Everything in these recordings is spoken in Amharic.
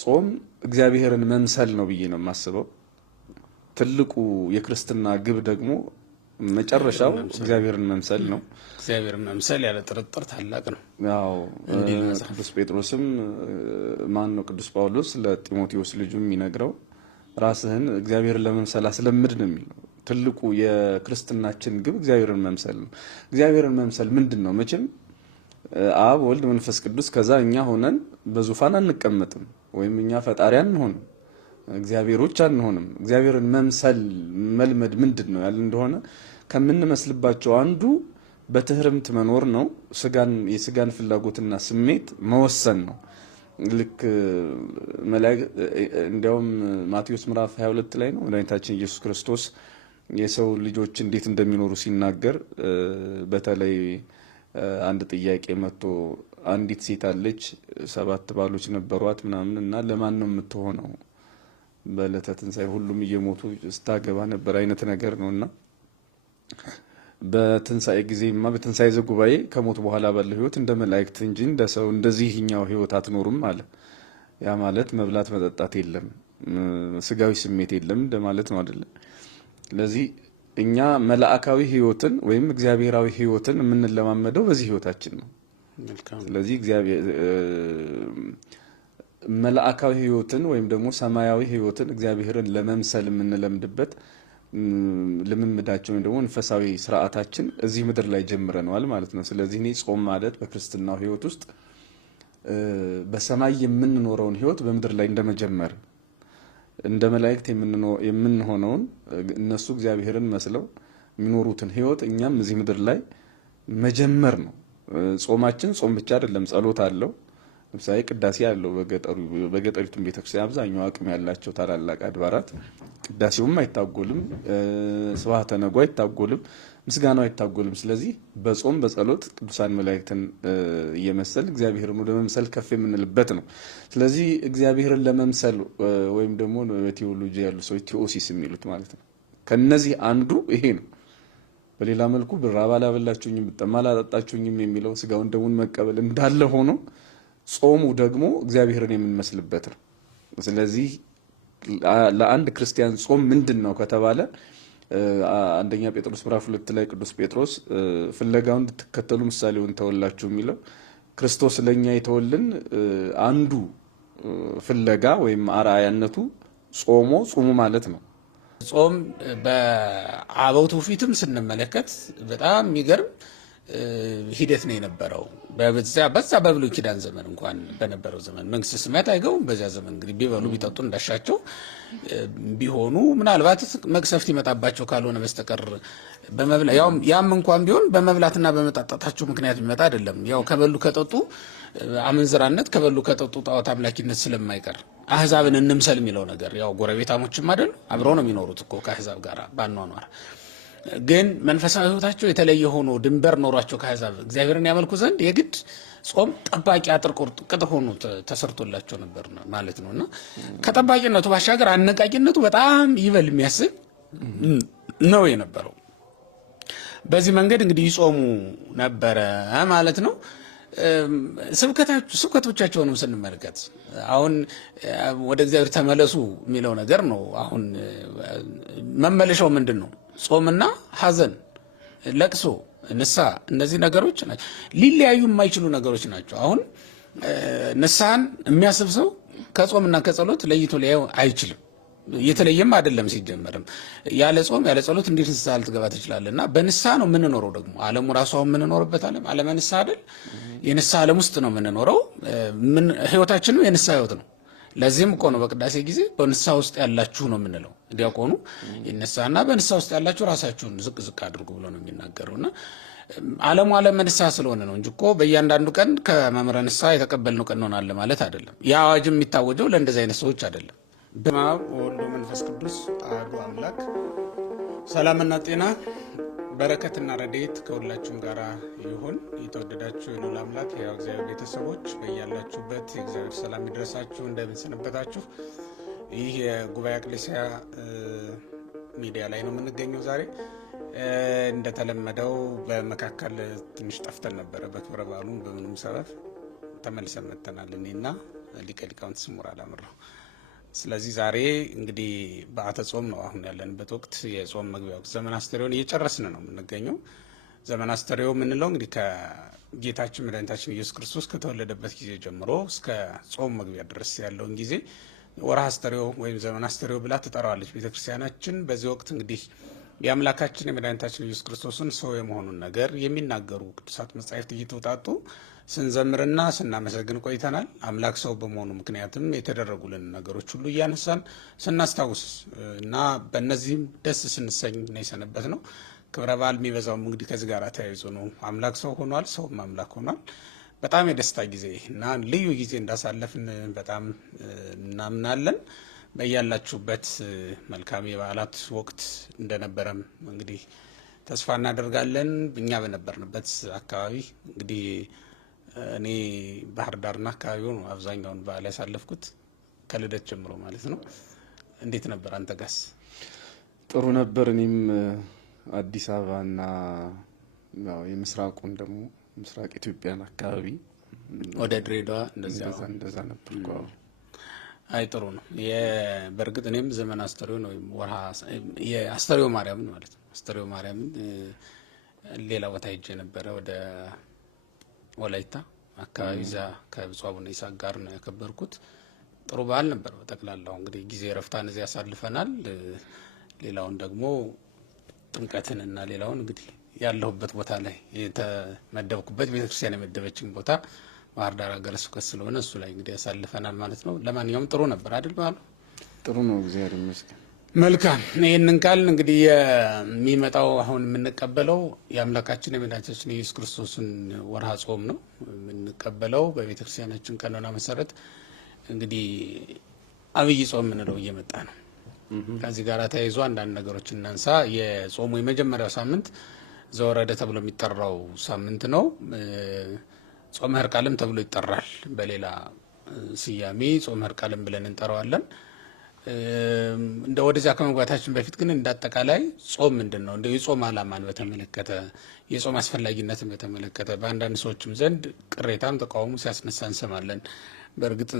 ጾም እግዚአብሔርን መምሰል ነው ብዬ ነው የማስበው። ትልቁ የክርስትና ግብ ደግሞ መጨረሻው እግዚአብሔርን መምሰል ነው። እግዚአብሔርን መምሰል ያለ ጥርጥር ታላቅ ነው። ያው ቅዱስ ጴጥሮስም ማን ነው ቅዱስ ጳውሎስ ለጢሞቴዎስ ልጁ የሚነግረው ራስህን እግዚአብሔርን ለመምሰል አስለምድ ነው የሚለው። ትልቁ የክርስትናችን ግብ እግዚአብሔርን መምሰል ነው። እግዚአብሔርን መምሰል ምንድን ነው? መቼም አብ ወልድ መንፈስ ቅዱስ ከዛ እኛ ሆነን በዙፋን አንቀመጥም፣ ወይም እኛ ፈጣሪ አንሆንም፣ እግዚአብሔሮች አንሆንም። እግዚአብሔርን መምሰል መልመድ ምንድን ነው ያለ እንደሆነ ከምንመስልባቸው አንዱ በትህርምት መኖር ነው። የስጋን ፍላጎትና ስሜት መወሰን ነው። ልክ እንዲያውም ማቴዎስ ምዕራፍ 22 ላይ ነው መድኃኒታችን ኢየሱስ ክርስቶስ የሰው ልጆች እንዴት እንደሚኖሩ ሲናገር በተለይ አንድ ጥያቄ መጥቶ አንዲት ሴት አለች 7 ባሎች ነበሯት ምናምን እና ለማን ነው የምትሆነው በዕለተ ትንሣኤ ሁሉም እየሞቱ ስታገባ ነበር አይነት ነገር ነውና በትንሣኤ ጊዜማ በትንሣኤ ዘጉባኤ ከሞት በኋላ ባለው ህይወት እንደ መላእክት እንጂ እንደ ሰው እንደዚህኛው ህይወት አትኖሩም አለ። ያ ማለት መብላት መጠጣት የለም፣ ስጋዊ ስሜት የለም እንደማለት ነው አይደለ? ስለዚህ እኛ መላእካዊ ህይወትን ወይም እግዚአብሔራዊ ህይወትን የምንለማመደው በዚህ ህይወታችን ነው። ስለዚህ መላእካዊ ህይወትን ወይም ደግሞ ሰማያዊ ህይወትን እግዚአብሔርን ለመምሰል የምንለምድበት ልምምዳችን ወይም ደግሞ መንፈሳዊ ስርዓታችን እዚህ ምድር ላይ ጀምረናል ማለት ነው። ስለዚህ እኔ ጾም ማለት በክርስትናው ህይወት ውስጥ በሰማይ የምንኖረውን ህይወት በምድር ላይ እንደመጀመር እንደ መላእክት የምንሆነውን እነሱ እግዚአብሔርን መስለው የሚኖሩትን ህይወት እኛም እዚህ ምድር ላይ መጀመር ነው። ጾማችን ጾም ብቻ አይደለም፣ ጸሎት አለው። ለምሳሌ ቅዳሴ አለው። በገጠሪቱም ቤተክርስቲያን አብዛኛው አቅም ያላቸው ታላላቅ አድባራት ቅዳሴውም አይታጎልም፣ ስብሐተ ነግህ አይታጎልም፣ ምስጋናው አይታጎልም። ስለዚህ በጾም በጸሎት ቅዱሳን መላእክትን እየመሰል እግዚአብሔርን ወደ መምሰል ከፍ የምንልበት ነው። ስለዚህ እግዚአብሔርን ለመምሰል ወይም ደግሞ በቴዎሎጂ ያሉ ሰዎች ቴዎሲስ የሚሉት ማለት ነው። ከነዚህ አንዱ ይሄ ነው። በሌላ መልኩ ብራብ አላበላችሁኝም ብጠማ አላጠጣችሁኝም የሚለው ስጋውን ደሙን መቀበል እንዳለ ሆኖ ጾሙ ደግሞ እግዚአብሔርን የምንመስልበት ነው። ስለዚህ ለአንድ ክርስቲያን ጾም ምንድን ነው ከተባለ አንደኛ ጴጥሮስ ምዕራፍ 2 ላይ ቅዱስ ጴጥሮስ ፍለጋውን እንድትከተሉ ምሳሌውን ተወላችሁ የሚለው ክርስቶስ ለኛ የተወልን አንዱ ፍለጋ ወይም አርአያነቱ ጾሙ ማለት ነው። ጾም በአበው ትውፊትም ስንመለከት በጣም የሚገርም ሂደት ነው የነበረው። በዛ በብሉይ ኪዳን ዘመን እንኳን በነበረው ዘመን መንግስተ ሰማያት አይገቡም። በዚያ ዘመን እንግዲህ ቢበሉ ቢጠጡ እንዳሻቸው ቢሆኑ ምናልባት መቅሰፍት ይመጣባቸው ካልሆነ በስተቀር ያም እንኳን ቢሆን በመብላትና በመጣጣታቸው ምክንያት የሚመጣ አይደለም። ያው ከበሉ ከጠጡ አመንዝራነት፣ ከበሉ ከጠጡ ጣዖት አምላኪነት ስለማይቀር አህዛብን እንምሰል የሚለው ነገር ያው ጎረቤታሞችም አይደሉ አብረው ነው የሚኖሩት እኮ ከአህዛብ ጋር ባኗኗር። ግን መንፈሳዊ ህይወታቸው የተለየ ሆኖ ድንበር ኖሯቸው ከአህዛብ እግዚአብሔርን ያመልኩ ዘንድ የግድ ጾም ጠባቂ አጥር ቅጥ ሆኖ ተሰርቶላቸው ነበር ማለት ነውና ከጠባቂነቱ ባሻገር አነቃቂነቱ በጣም ይበል የሚያስብ ነው የነበረው። በዚህ መንገድ እንግዲህ ይጾሙ ነበረ ማለት ነው። ስብከቶቻቸውንም ስንመለከት አሁን ወደ እግዚአብሔር ተመለሱ የሚለው ነገር ነው። አሁን መመለሻው ምንድን ነው? ጾምና ሐዘን፣ ለቅሶ፣ ንስሐ፣ እነዚህ ነገሮች ናቸው። ሊለያዩ የማይችሉ ነገሮች ናቸው። አሁን ንስሐን የሚያስብ ሰው ከጾምና ከጸሎት ለይቶ ሊያዩ አይችልም። የተለየም አይደለም። ሲጀመርም ያለ ጾም ያለ ጸሎት እንዴት ንስሐ ልትገባ ትችላለህ? እና በንስሐ ነው የምንኖረው። ደግሞ ዓለሙ ራሱ አሁን የምንኖርበት ዓለም ንስሐ አይደል? የንስሐ ዓለም ውስጥ ነው የምንኖረው። ህይወታችንም የንስሐ ህይወት ነው። ለዚህም እኮ ነው በቅዳሴ ጊዜ በንስሐ ውስጥ ያላችሁ ነው የምንለው። ዲያቆኑ ይነሳና በንስሐ ውስጥ ያላችሁ ራሳችሁን ዝቅ ዝቅ አድርጉ ብሎ ነው የሚናገረውና ዓለሙ ንስሐ ስለሆነ ነው እንጂ እኮ በእያንዳንዱ ቀን ከመምህረ ንስሐ የተቀበልነው ቀን እንሆናለን ማለት አይደለም። ያ አዋጅም የሚታወጀው ለእንደዚህ አይነት ሰዎች አይደለም። በአብ ወወልድ ወመንፈስ ቅዱስ አሐዱ አምላክ ሰላምና ጤና በረከትና ረድኤት ከሁላችሁም ጋር ይሁን። የተወደዳችሁ የልዑል አምላክ የሕያው እግዚአብሔር ቤተሰቦች በያላችሁበት የእግዚአብሔር ሰላም ይድረሳችሁ። እንደምን ሰነበታችሁ? ይህ የጉባኤ ኤክሌሲያ ሚዲያ ላይ ነው የምንገኘው። ዛሬ እንደተለመደው በመካከል ትንሽ ጠፍተን ነበረ። በክብረ በዓሉም በምንም ሰበብ ተመልሰን መጥተናል። እኔና ሊቀ ሊቃውንት ስሙር አላምረው። ስለዚህ ዛሬ እንግዲህ በዓተ ጾም ነው አሁን ያለንበት ወቅት፣ የጾም መግቢያ ወቅት። ዘመነ አስተርእዮን እየጨረስን ነው የምንገኘው። ዘመነ አስተርእዮ የምንለው እንግዲህ ከጌታችን መድኃኒታችን ኢየሱስ ክርስቶስ ከተወለደበት ጊዜ ጀምሮ እስከ ጾም መግቢያ ድረስ ያለውን ጊዜ ወርሃ አስተርእዮ ወይም ዘመነ አስተርእዮ ብላ ትጠራዋለች ቤተክርስቲያናችን። በዚህ ወቅት እንግዲህ የአምላካችን የመድኃኒታችን ኢየሱስ ክርስቶስን ሰው የመሆኑን ነገር የሚናገሩ ቅዱሳት መጻሕፍት እየተውጣጡ ስንዘምርና ስናመሰግን ቆይተናል። አምላክ ሰው በመሆኑ ምክንያትም የተደረጉልን ነገሮች ሁሉ እያነሳን ስናስታውስ እና በእነዚህም ደስ ስንሰኝ ነው የሰነበት ነው። ክብረ በዓል የሚበዛውም እንግዲህ ከዚህ ጋር ተያይዞ ነው። አምላክ ሰው ሆኗል፣ ሰውም አምላክ ሆኗል። በጣም የደስታ ጊዜ እና ልዩ ጊዜ እንዳሳለፍን በጣም እናምናለን። በያላችሁበት መልካም የበዓላት ወቅት እንደነበረም እንግዲህ ተስፋ እናደርጋለን። እኛ በነበርንበት አካባቢ እንግዲህ እኔ ባህር ዳርና አካባቢው ነው አብዛኛውን በዓል ያሳለፍኩት ከልደት ጀምሮ ማለት ነው። እንዴት ነበር አንተ ጋስ? ጥሩ ነበር። እኔም አዲስ አበባና ያው የምስራቁን ደግሞ ምስራቅ ኢትዮጵያን አካባቢ ወደ ድሬዳዋ እንደዛ ነበር። አይ ጥሩ ነው። በእርግጥ እኔም ዘመነ አስተርእዮ ነው ወርሃ የአስተርእዮ ማርያምን ማለት ነው። አስተርእዮ ማርያምን ሌላ ቦታ ሄጄ ነበረ ወደ ወላይታ አካባቢ እዛ ከብፁዕ አቡነ ይስሐቅ ጋር ነው ያከበርኩት። ጥሩ በዓል ነበር። በጠቅላላው እንግዲህ ጊዜ ረፍታን እዚህ ያሳልፈናል። ሌላውን ደግሞ ጥምቀትን እና ሌላውን እንግዲህ ያለሁበት ቦታ ላይ የተመደብኩበት ቤተክርስቲያን የመደበችኝ ቦታ ባህር ዳር ሀገረ ስብከት ስለሆነ እሱ ላይ እንግዲህ ያሳልፈናል ማለት ነው። ለማንኛውም ጥሩ ነበር አይደል? በዓሉ ጥሩ ነው፣ እግዚአብሔር ይመስገን። መልካም። ይህንን ካልን እንግዲህ የሚመጣው አሁን የምንቀበለው የአምላካችን የመድኃኒታችን የኢየሱስ ክርስቶስን ወርሃ ጾም ነው የምንቀበለው። በቤተክርስቲያናችን ቀኖና መሰረት እንግዲህ አብይ ጾም የምንለው እየመጣ ነው። ከዚህ ጋር ተያይዞ አንዳንድ ነገሮች እናንሳ። የጾሙ የመጀመሪያው ሳምንት ዘወረደ ተብሎ የሚጠራው ሳምንት ነው። ጾመ ሕርቃልም ተብሎ ይጠራል። በሌላ ስያሜ ጾመ ሕርቃልም ብለን እንጠራዋለን። እንደ ወደዚያ ከመግባታችን በፊት ግን እንዳጠቃላይ ጾም ምንድን ነው? እንደ የጾም ዓላማን በተመለከተ የጾም አስፈላጊነትን በተመለከተ በአንዳንድ ሰዎችም ዘንድ ቅሬታም ተቃውሞ ሲያስነሳ እንሰማለን። በእርግጥ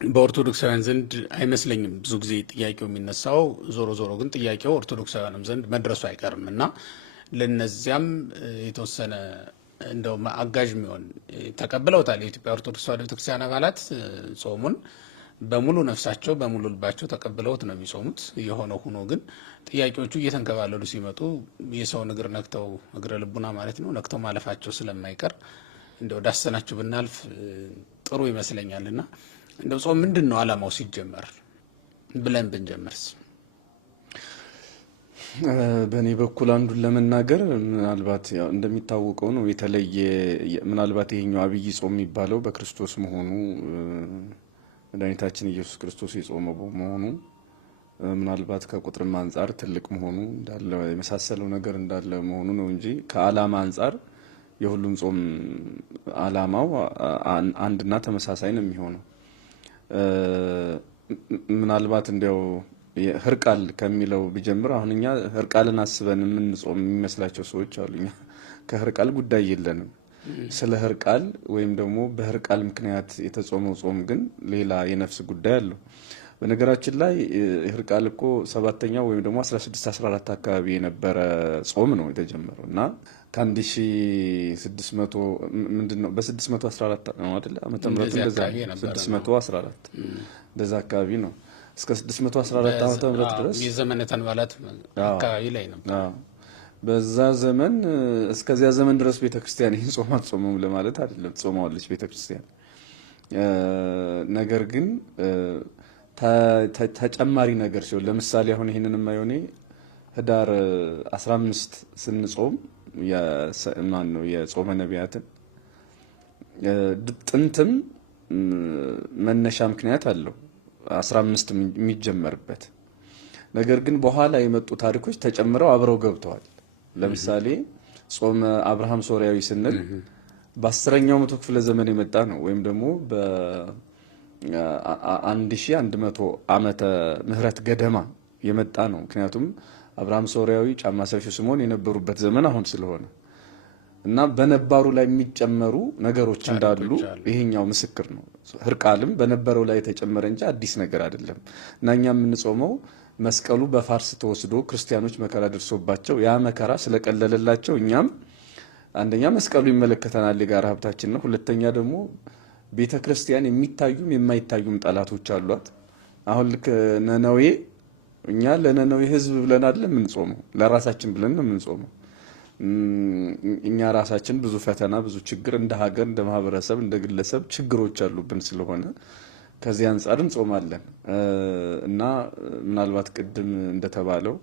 በኦርቶዶክሳውያን ዘንድ አይመስለኝም ብዙ ጊዜ ጥያቄው የሚነሳው። ዞሮ ዞሮ ግን ጥያቄው ኦርቶዶክሳውያንም ዘንድ መድረሱ አይቀርም እና ለነዚያም የተወሰነ እንደው አጋዥ የሚሆን ተቀብለውታል። የኢትዮጵያ ኦርቶዶክስ ተዋሕዶ ቤተክርስቲያን አባላት ጾሙን በሙሉ ነፍሳቸው በሙሉ ልባቸው ተቀብለውት ነው የሚጾሙት። የሆነው ሆኖ ግን ጥያቄዎቹ እየተንከባለሉ ሲመጡ የሰውን እግር ነክተው እግረ ልቡና ማለት ነው ነክተው ማለፋቸው ስለማይቀር እንደው ዳሰናቸው ብናልፍ ጥሩ ይመስለኛልና እንደው ጾም ምንድን ነው ዓላማው ሲጀመር ብለን ብንጀምርስ? በእኔ በኩል አንዱን ለመናገር ምናልባት እንደሚታወቀው ነው የተለየ ምናልባት ይሄኛው አብይ ጾም የሚባለው በክርስቶስ መሆኑ መድኃኒታችን ኢየሱስ ክርስቶስ የጾመው በመሆኑ ምናልባት ከቁጥርም አንጻር ትልቅ መሆኑ እንዳለ የመሳሰለው ነገር እንዳለ መሆኑ ነው እንጂ ከዓላማ አንጻር የሁሉም ጾም ዓላማው አንድና ተመሳሳይ ነው የሚሆነው። ምናልባት እንዲያው ሕርቃል ከሚለው ቢጀምር አሁን እኛ ሕርቃልን አስበን የምንጾም የሚመስላቸው ሰዎች አሉኛ። ከሕርቃል ጉዳይ የለንም። ስለ ሕርቃል ወይም ደግሞ በሕርቃል ምክንያት የተጾመው ጾም ግን ሌላ የነፍስ ጉዳይ አለው። በነገራችን ላይ ሕርቃል እኮ 7ኛው ወይም ደግሞ 1614 አካባቢ የነበረ ጾም ነው የተጀመረው እና ከ1600 ምንድነው በ614 ነው አይደል? ዓመተ ምህረት እንደዛ 614 እንደዛ አካባቢ ነው እስከ 614 ዓመተ ምህረት ድረስ የዘመነ ተንባላት አካባቢ ላይ ነበር። በዛ ዘመን እስከዚያ ዘመን ድረስ ቤተክርስቲያን ይህን ጾም አትጾምም ለማለት አይደለም፣ ጾማለች ቤተክርስቲያን። ነገር ግን ተጨማሪ ነገር ሲሆን ለምሳሌ አሁን ይህንን የማይሆኔ ህዳር 15 ስንጾም ማን ነው የጾመ ነቢያትን ጥንትም መነሻ ምክንያት አለው 15 የሚጀመርበት። ነገር ግን በኋላ የመጡ ታሪኮች ተጨምረው አብረው ገብተዋል። ለምሳሌ ጾመ አብርሃም ሶሪያዊ ስንል በ10ኛው መቶ ክፍለ ዘመን የመጣ ነው ወይም ደግሞ በ1100 ዓመተ ምህረት ገደማ የመጣ ነው። ምክንያቱም አብርሃም ሶሪያዊ ጫማ ሰፊው ስምዖን የነበሩበት ዘመን አሁን ስለሆነ እና በነባሩ ላይ የሚጨመሩ ነገሮች እንዳሉ ይሄኛው ምስክር ነው። ህርቃልም በነበረው ላይ የተጨመረ እንጂ አዲስ ነገር አይደለም። እና እኛ የምንጾመው መስቀሉ በፋርስ ተወስዶ ክርስቲያኖች መከራ ደርሶባቸው ያ መከራ ስለቀለለላቸው እኛም አንደኛ መስቀሉ ይመለከተናል፣ የጋራ ሀብታችን ነው። ሁለተኛ ደግሞ ቤተ ክርስቲያን የሚታዩም የማይታዩም ጠላቶች አሏት። አሁን ልክ ነነዌ እኛ ለነነዌ ህዝብ ብለን አይደለም የምንጾመው፣ ለራሳችን ብለን ነው የምንጾመው። እኛ ራሳችን ብዙ ፈተና፣ ብዙ ችግር እንደ ሀገር፣ እንደ ማህበረሰብ፣ እንደ ግለሰብ ችግሮች አሉብን። ስለሆነ ከዚህ አንጻር እንጾማለን እና ምናልባት ቅድም እንደተባለው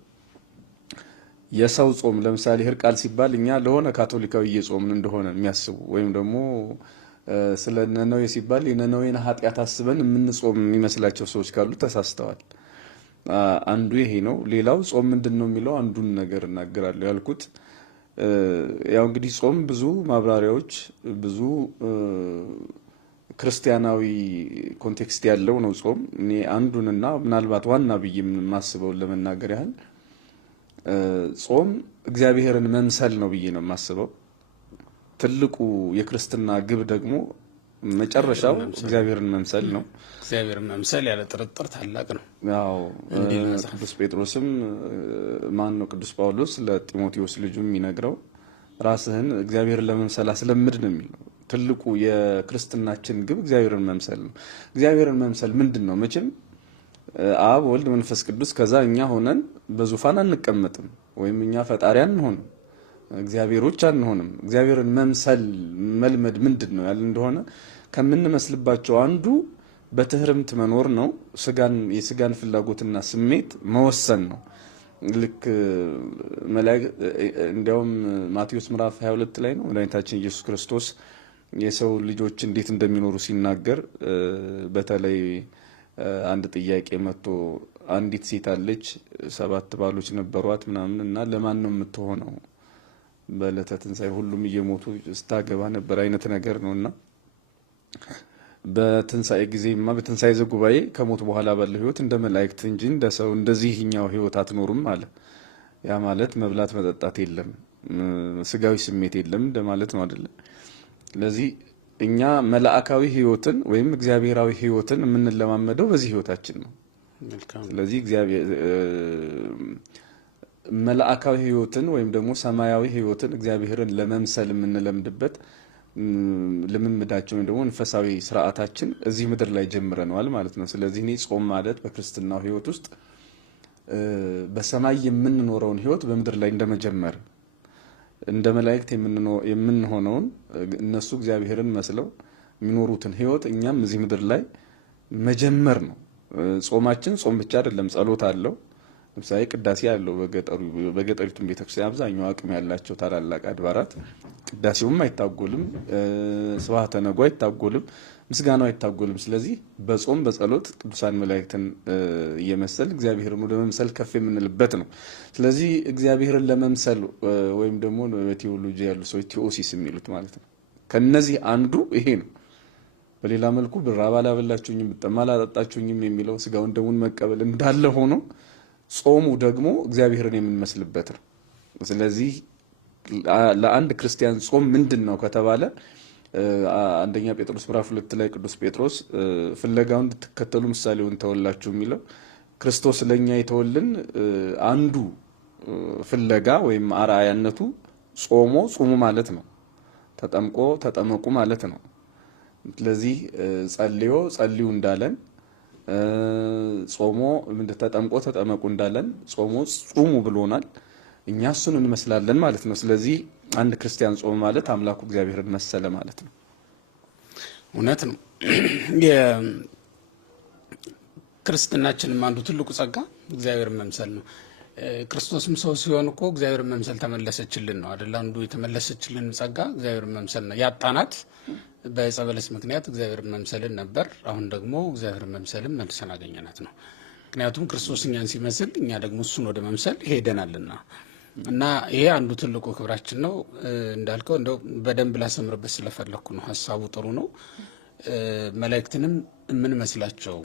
የሰው ጾም ለምሳሌ ህርቃል ሲባል እኛ ለሆነ ካቶሊካዊ እየጾምን እንደሆነ የሚያስቡ ወይም ደግሞ ስለ ነነዌ ሲባል የነነዌን ኃጢአት አስበን የምንጾም የሚመስላቸው ሰዎች ካሉ ተሳስተዋል። አንዱ ይሄ ነው። ሌላው ጾም ምንድን ነው የሚለው አንዱን ነገር እናገራለሁ ያልኩት ያው እንግዲህ ጾም ብዙ ማብራሪያዎች ብዙ ክርስቲያናዊ ኮንቴክስት ያለው ነው ጾም። እኔ አንዱንና ምናልባት ዋና ብዬ የማስበውን ለመናገር ያህል ጾም እግዚአብሔርን መምሰል ነው ብዬ ነው የማስበው። ትልቁ የክርስትና ግብ ደግሞ መጨረሻው እግዚአብሔርን መምሰል ነው። እግዚአብሔርን መምሰል ያለ ጥርጥር ታላቅ ነው። ያው ቅዱስ ጴጥሮስም ማን ነው ቅዱስ ጳውሎስ ለጢሞቴዎስ ልጁ የሚነግረው ራስህን እግዚአብሔርን ለመምሰል አስለምድ ነው የሚለው። ትልቁ የክርስትናችን ግብ እግዚአብሔርን መምሰል ነው። እግዚአብሔርን መምሰል ምንድን ነው? መቼም አብ ወልድ መንፈስ ቅዱስ ከዛ እኛ ሆነን በዙፋን አንቀመጥም፣ ወይም እኛ ፈጣሪ አንሆንም፣ እግዚአብሔሮች አንሆንም። እግዚአብሔርን መምሰል መልመድ ምንድን ነው ያለ እንደሆነ ከምንመስልባቸው አንዱ በትህርምት መኖር ነው። የስጋን ፍላጎትና ስሜት መወሰን ነው። ልክ እንዲያውም ማቴዎስ ምዕራፍ 22 ላይ ነው መድኃኒታችን ኢየሱስ ክርስቶስ የሰው ልጆች እንዴት እንደሚኖሩ ሲናገር በተለይ አንድ ጥያቄ መጥቶ አንዲት ሴት አለች 7 ባሎች ነበሯት ምናምን እና ለማን ነው የምትሆነው በዕለተ ትንሣኤ ሁሉም እየሞቱ ስታገባ ነበር አይነት ነገር ነውና በትንሣኤ ጊዜማ በትንሣኤ ዘጉባኤ ከሞት በኋላ ባለው ህይወት እንደ መላእክት እንጂ እንደ ሰው እንደዚህኛው ህይወት አትኖሩም አለ። ያ ማለት መብላት መጠጣት የለም፣ ስጋዊ ስሜት የለም እንደማለት ነው አይደለ? ስለዚህ እኛ መላእካዊ ህይወትን ወይም እግዚአብሔራዊ ህይወትን የምንለማመደው በዚህ ህይወታችን ነው። ስለዚህ መላእካዊ ህይወትን ወይም ደግሞ ሰማያዊ ህይወትን እግዚአብሔርን ለመምሰል የምንለምድበት ልምምዳችን ወይም ደግሞ መንፈሳዊ ስርዓታችን እዚህ ምድር ላይ ጀምረነዋል ማለት ነው። ስለዚህ እኔ ጾም ማለት በክርስትናው ህይወት ውስጥ በሰማይ የምንኖረውን ህይወት በምድር ላይ እንደመጀመር እንደ መላእክት የምንሆነውን እነሱ እግዚአብሔርን መስለው የሚኖሩትን ህይወት እኛም እዚህ ምድር ላይ መጀመር ነው። ጾማችን ጾም ብቻ አይደለም፣ ጸሎት አለው። ለምሳሌ ቅዳሴ አለው። በገጠሪቱም ቤተክርስቲያን አብዛኛው አቅም ያላቸው ታላላቅ አድባራት ቅዳሴውም አይታጎልም፣ ስብሐተ ነግህ አይታጎልም፣ ምስጋናው አይታጎልም። ስለዚህ በጾም በጸሎት ቅዱሳን መላእክትን እየመሰል እግዚአብሔርን ወደ መምሰል ከፍ የምንልበት ነው። ስለዚህ እግዚአብሔርን ለመምሰል ወይም ደግሞ በቴዎሎጂ ያሉ ሰዎች ቴዎሲስ የሚሉት ማለት ነው። ከነዚህ አንዱ ይሄ ነው። በሌላ መልኩ ብራብ አላበላችሁኝም፣ ብጠማ አላጠጣችሁኝም የሚለው ስጋውን ደሙን መቀበል እንዳለ ሆኖ ጾሙ ደግሞ እግዚአብሔርን የምንመስልበት ነው። ስለዚህ ለአንድ ክርስቲያን ጾም ምንድን ነው ከተባለ አንደኛ ጴጥሮስ ምዕራፍ 2 ላይ ቅዱስ ጴጥሮስ ፍለጋውን እንድትከተሉ ምሳሌውን ተወላችሁ የሚለው ክርስቶስ ለኛ የተወልን አንዱ ፍለጋ ወይም አርአያነቱ ጾሙ ማለት ነው። ተጠምቆ ተጠመቁ ማለት ነው። ስለዚህ ጸልዩ እንዳለን ጾሞ ተጠምቆ ተጠመቁ እንዳለን ጾሞ ጹሙ ብሎናል። እኛ እሱን እንመስላለን ማለት ነው። ስለዚህ አንድ ክርስቲያን ጾም ማለት አምላኩ እግዚአብሔርን መሰለ ማለት ነው። እውነት ነው። የክርስትናችንም አንዱ ትልቁ ጸጋ እግዚአብሔርን መምሰል ነው። ክርስቶስም ሰው ሲሆን እኮ እግዚአብሔርን መምሰል ተመለሰችልን ነው አይደል? አንዱ የተመለሰችልን ጸጋ እግዚአብሔርን መምሰል ነው። ያጣናት በዕፀ በለስ ምክንያት እግዚአብሔርን መምሰልን ነበር። አሁን ደግሞ እግዚአብሔርን መምሰልን መልሰን አገኘናት ነው። ምክንያቱም ክርስቶስ እኛን ሲመስል እኛ ደግሞ እሱን ወደ መምሰል ሄደናልና እና ይሄ አንዱ ትልቁ ክብራችን ነው። እንዳልከው እንደው በደንብ ላሰምርበት ስለፈለኩ ነው። ሀሳቡ ጥሩ ነው። መላእክትንም የምንመስላቸው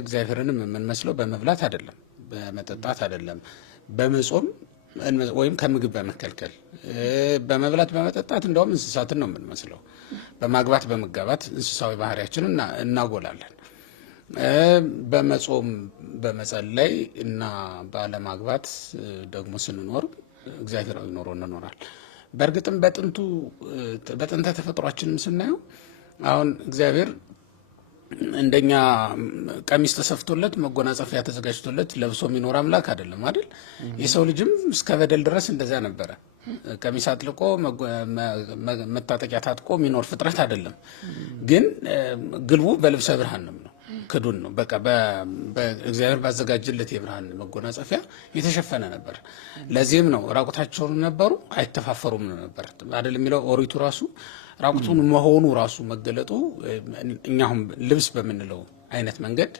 እግዚአብሔርንም የምንመስለው በመብላት አይደለም፣ በመጠጣት አይደለም፣ በመጾም ወይም ከምግብ በመከልከል በመብላት በመጠጣት እንደውም እንስሳትን ነው የምንመስለው። በማግባት በመጋባት እንስሳዊ ባህሪያችንን እናጎላለን። በመጾም በመጸለይ እና ባለማግባት ደግሞ ስንኖር እግዚአብሔራዊ ኖሮ እንኖራል። በእርግጥም በጥንተ ተፈጥሯችንም ስናየው አሁን እግዚአብሔር እንደኛ ቀሚስ ተሰፍቶለት መጎናጸፊያ ተዘጋጅቶለት ለብሶ የሚኖር አምላክ አይደለም አይደል? የሰው ልጅም እስከ በደል ድረስ እንደዛ ነበረ። ቀሚስ አጥልቆ መታጠቂያ ታጥቆ የሚኖር ፍጥረት አይደለም። ግን ግልቡ በልብሰ ብርሃን ነው፣ ክዱን ነው። በቃ በእግዚአብሔር ባዘጋጀለት የብርሃን መጎናጸፊያ የተሸፈነ ነበር። ለዚህም ነው ራቁታቸውን ነበሩ አይተፋፈሩም ነበር አይደል የሚለው ኦሪቱ ራሱ ራቁቱን መሆኑ ራሱ መገለጡ እኛሁን ልብስ በምንለው አይነት መንገድ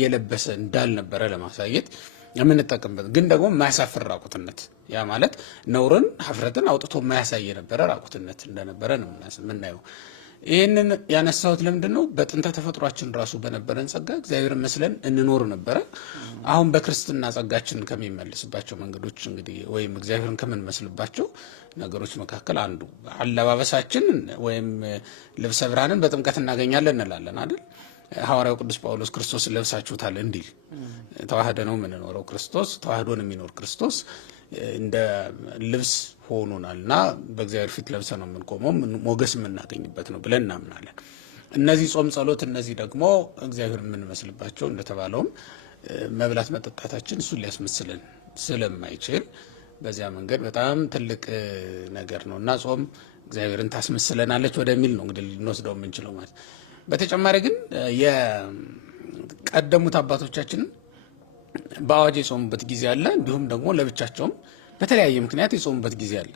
የለበሰ እንዳልነበረ ለማሳየት የምንጠቀምበት ግን ደግሞ የማያሳፍር ራቁትነት፣ ያ ማለት ነውርን ሀፍረትን አውጥቶ የማያሳይ የነበረ ራቁትነት እንደነበረ ነው የምናየው። ይህንን ያነሳሁት ለምንድን ነው? በጥንተ ተፈጥሯችን ራሱ በነበረን ጸጋ እግዚአብሔርን መስለን እንኖር ነበረ። አሁን በክርስትና ጸጋችን ከሚመልስባቸው መንገዶች እንግዲህ ወይም እግዚአብሔርን ከምንመስልባቸው ነገሮች መካከል አንዱ አለባበሳችን ወይም ልብሰ ብርሃንን በጥምቀት እናገኛለን እንላለን አይደል? ሐዋርያው ቅዱስ ጳውሎስ ክርስቶስ ለብሳችሁታል እንዲል ተዋህደ ነው የምንኖረው። ክርስቶስ ተዋህዶን የሚኖር ክርስቶስ እንደ ልብስ ሆኖናልና በእግዚአብሔር ፊት ለብሰ ነው የምንቆመው፣ ሞገስ የምናገኝበት ነው ብለን እናምናለን። እነዚህ ጾም፣ ጸሎት፣ እነዚህ ደግሞ እግዚአብሔር የምንመስልባቸው እንደተባለውም መብላት መጠጣታችን እሱን ሊያስመስለን ስለማይችል በዚያ መንገድ በጣም ትልቅ ነገር ነው እና ጾም እግዚአብሔርን ታስመስለናለች ወደሚል ነው እንግዲህ ልንወስደው የምንችለው ማለት። በተጨማሪ ግን የቀደሙት አባቶቻችን በአዋጅ የጾሙበት ጊዜ አለ። እንዲሁም ደግሞ ለብቻቸውም በተለያየ ምክንያት የጾሙበት ጊዜ አለ።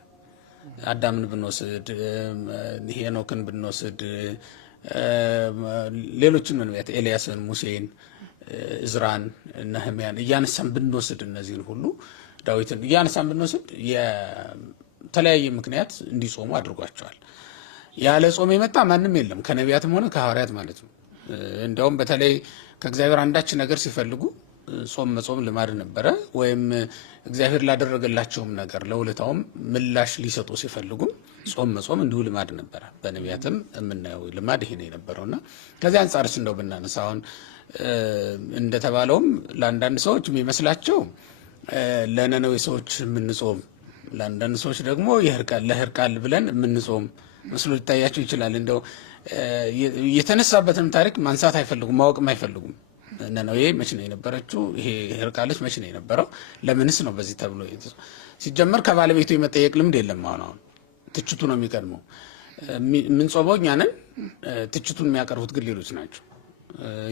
አዳምን ብንወስድ፣ ሄኖክን ብንወስድ፣ ሌሎችን ነቢያት ኤልያስን፣ ሙሴን፣ እዝራን፣ ነህምያን እያነሳን ብንወስድ እነዚህን ሁሉ ዳዊትን እያነሳን ብንወስድ የተለያየ ምክንያት እንዲጾሙ አድርጓቸዋል። ያለ ጾም የመጣ ማንም የለም ከነቢያትም ሆነ ከሐዋርያት ማለት ነው። እንዲያውም በተለይ ከእግዚአብሔር አንዳች ነገር ሲፈልጉ ጾም መጾም ልማድ ነበረ። ወይም እግዚአብሔር ላደረገላቸውም ነገር ለውለታውም ምላሽ ሊሰጡ ሲፈልጉም ጾም መጾም እንዲሁ ልማድ ነበረ። በነቢያትም የምናየው ልማድ ይሄ ነው የነበረውና ከዚህ አንጻርስ እንደው ብናነሳ አሁን እንደተባለውም ለአንዳንድ ሰዎች የሚመስላቸው ለነነዌ ሰዎች የምንጾም፣ ለአንዳንድ ሰዎች ደግሞ ለሕርቃል ብለን የምንጾም መስሎ ሊታያቸው ይችላል። እንደው የተነሳበትንም ታሪክ ማንሳት አይፈልጉም፣ ማወቅም አይፈልጉም። ነነዌ መቼ ነው የነበረችው? ይሄ ሕርቃለች መቼ ነው የነበረው? ለምንስ ነው በዚህ ተብሎ ሲጀመር ከባለቤቱ የመጠየቅ ልምድ የለም። አሁን ትችቱ ነው የሚቀድመው። የምንጾመው እኛ ነን፣ ትችቱን የሚያቀርቡት ግን ሌሎች ናቸው።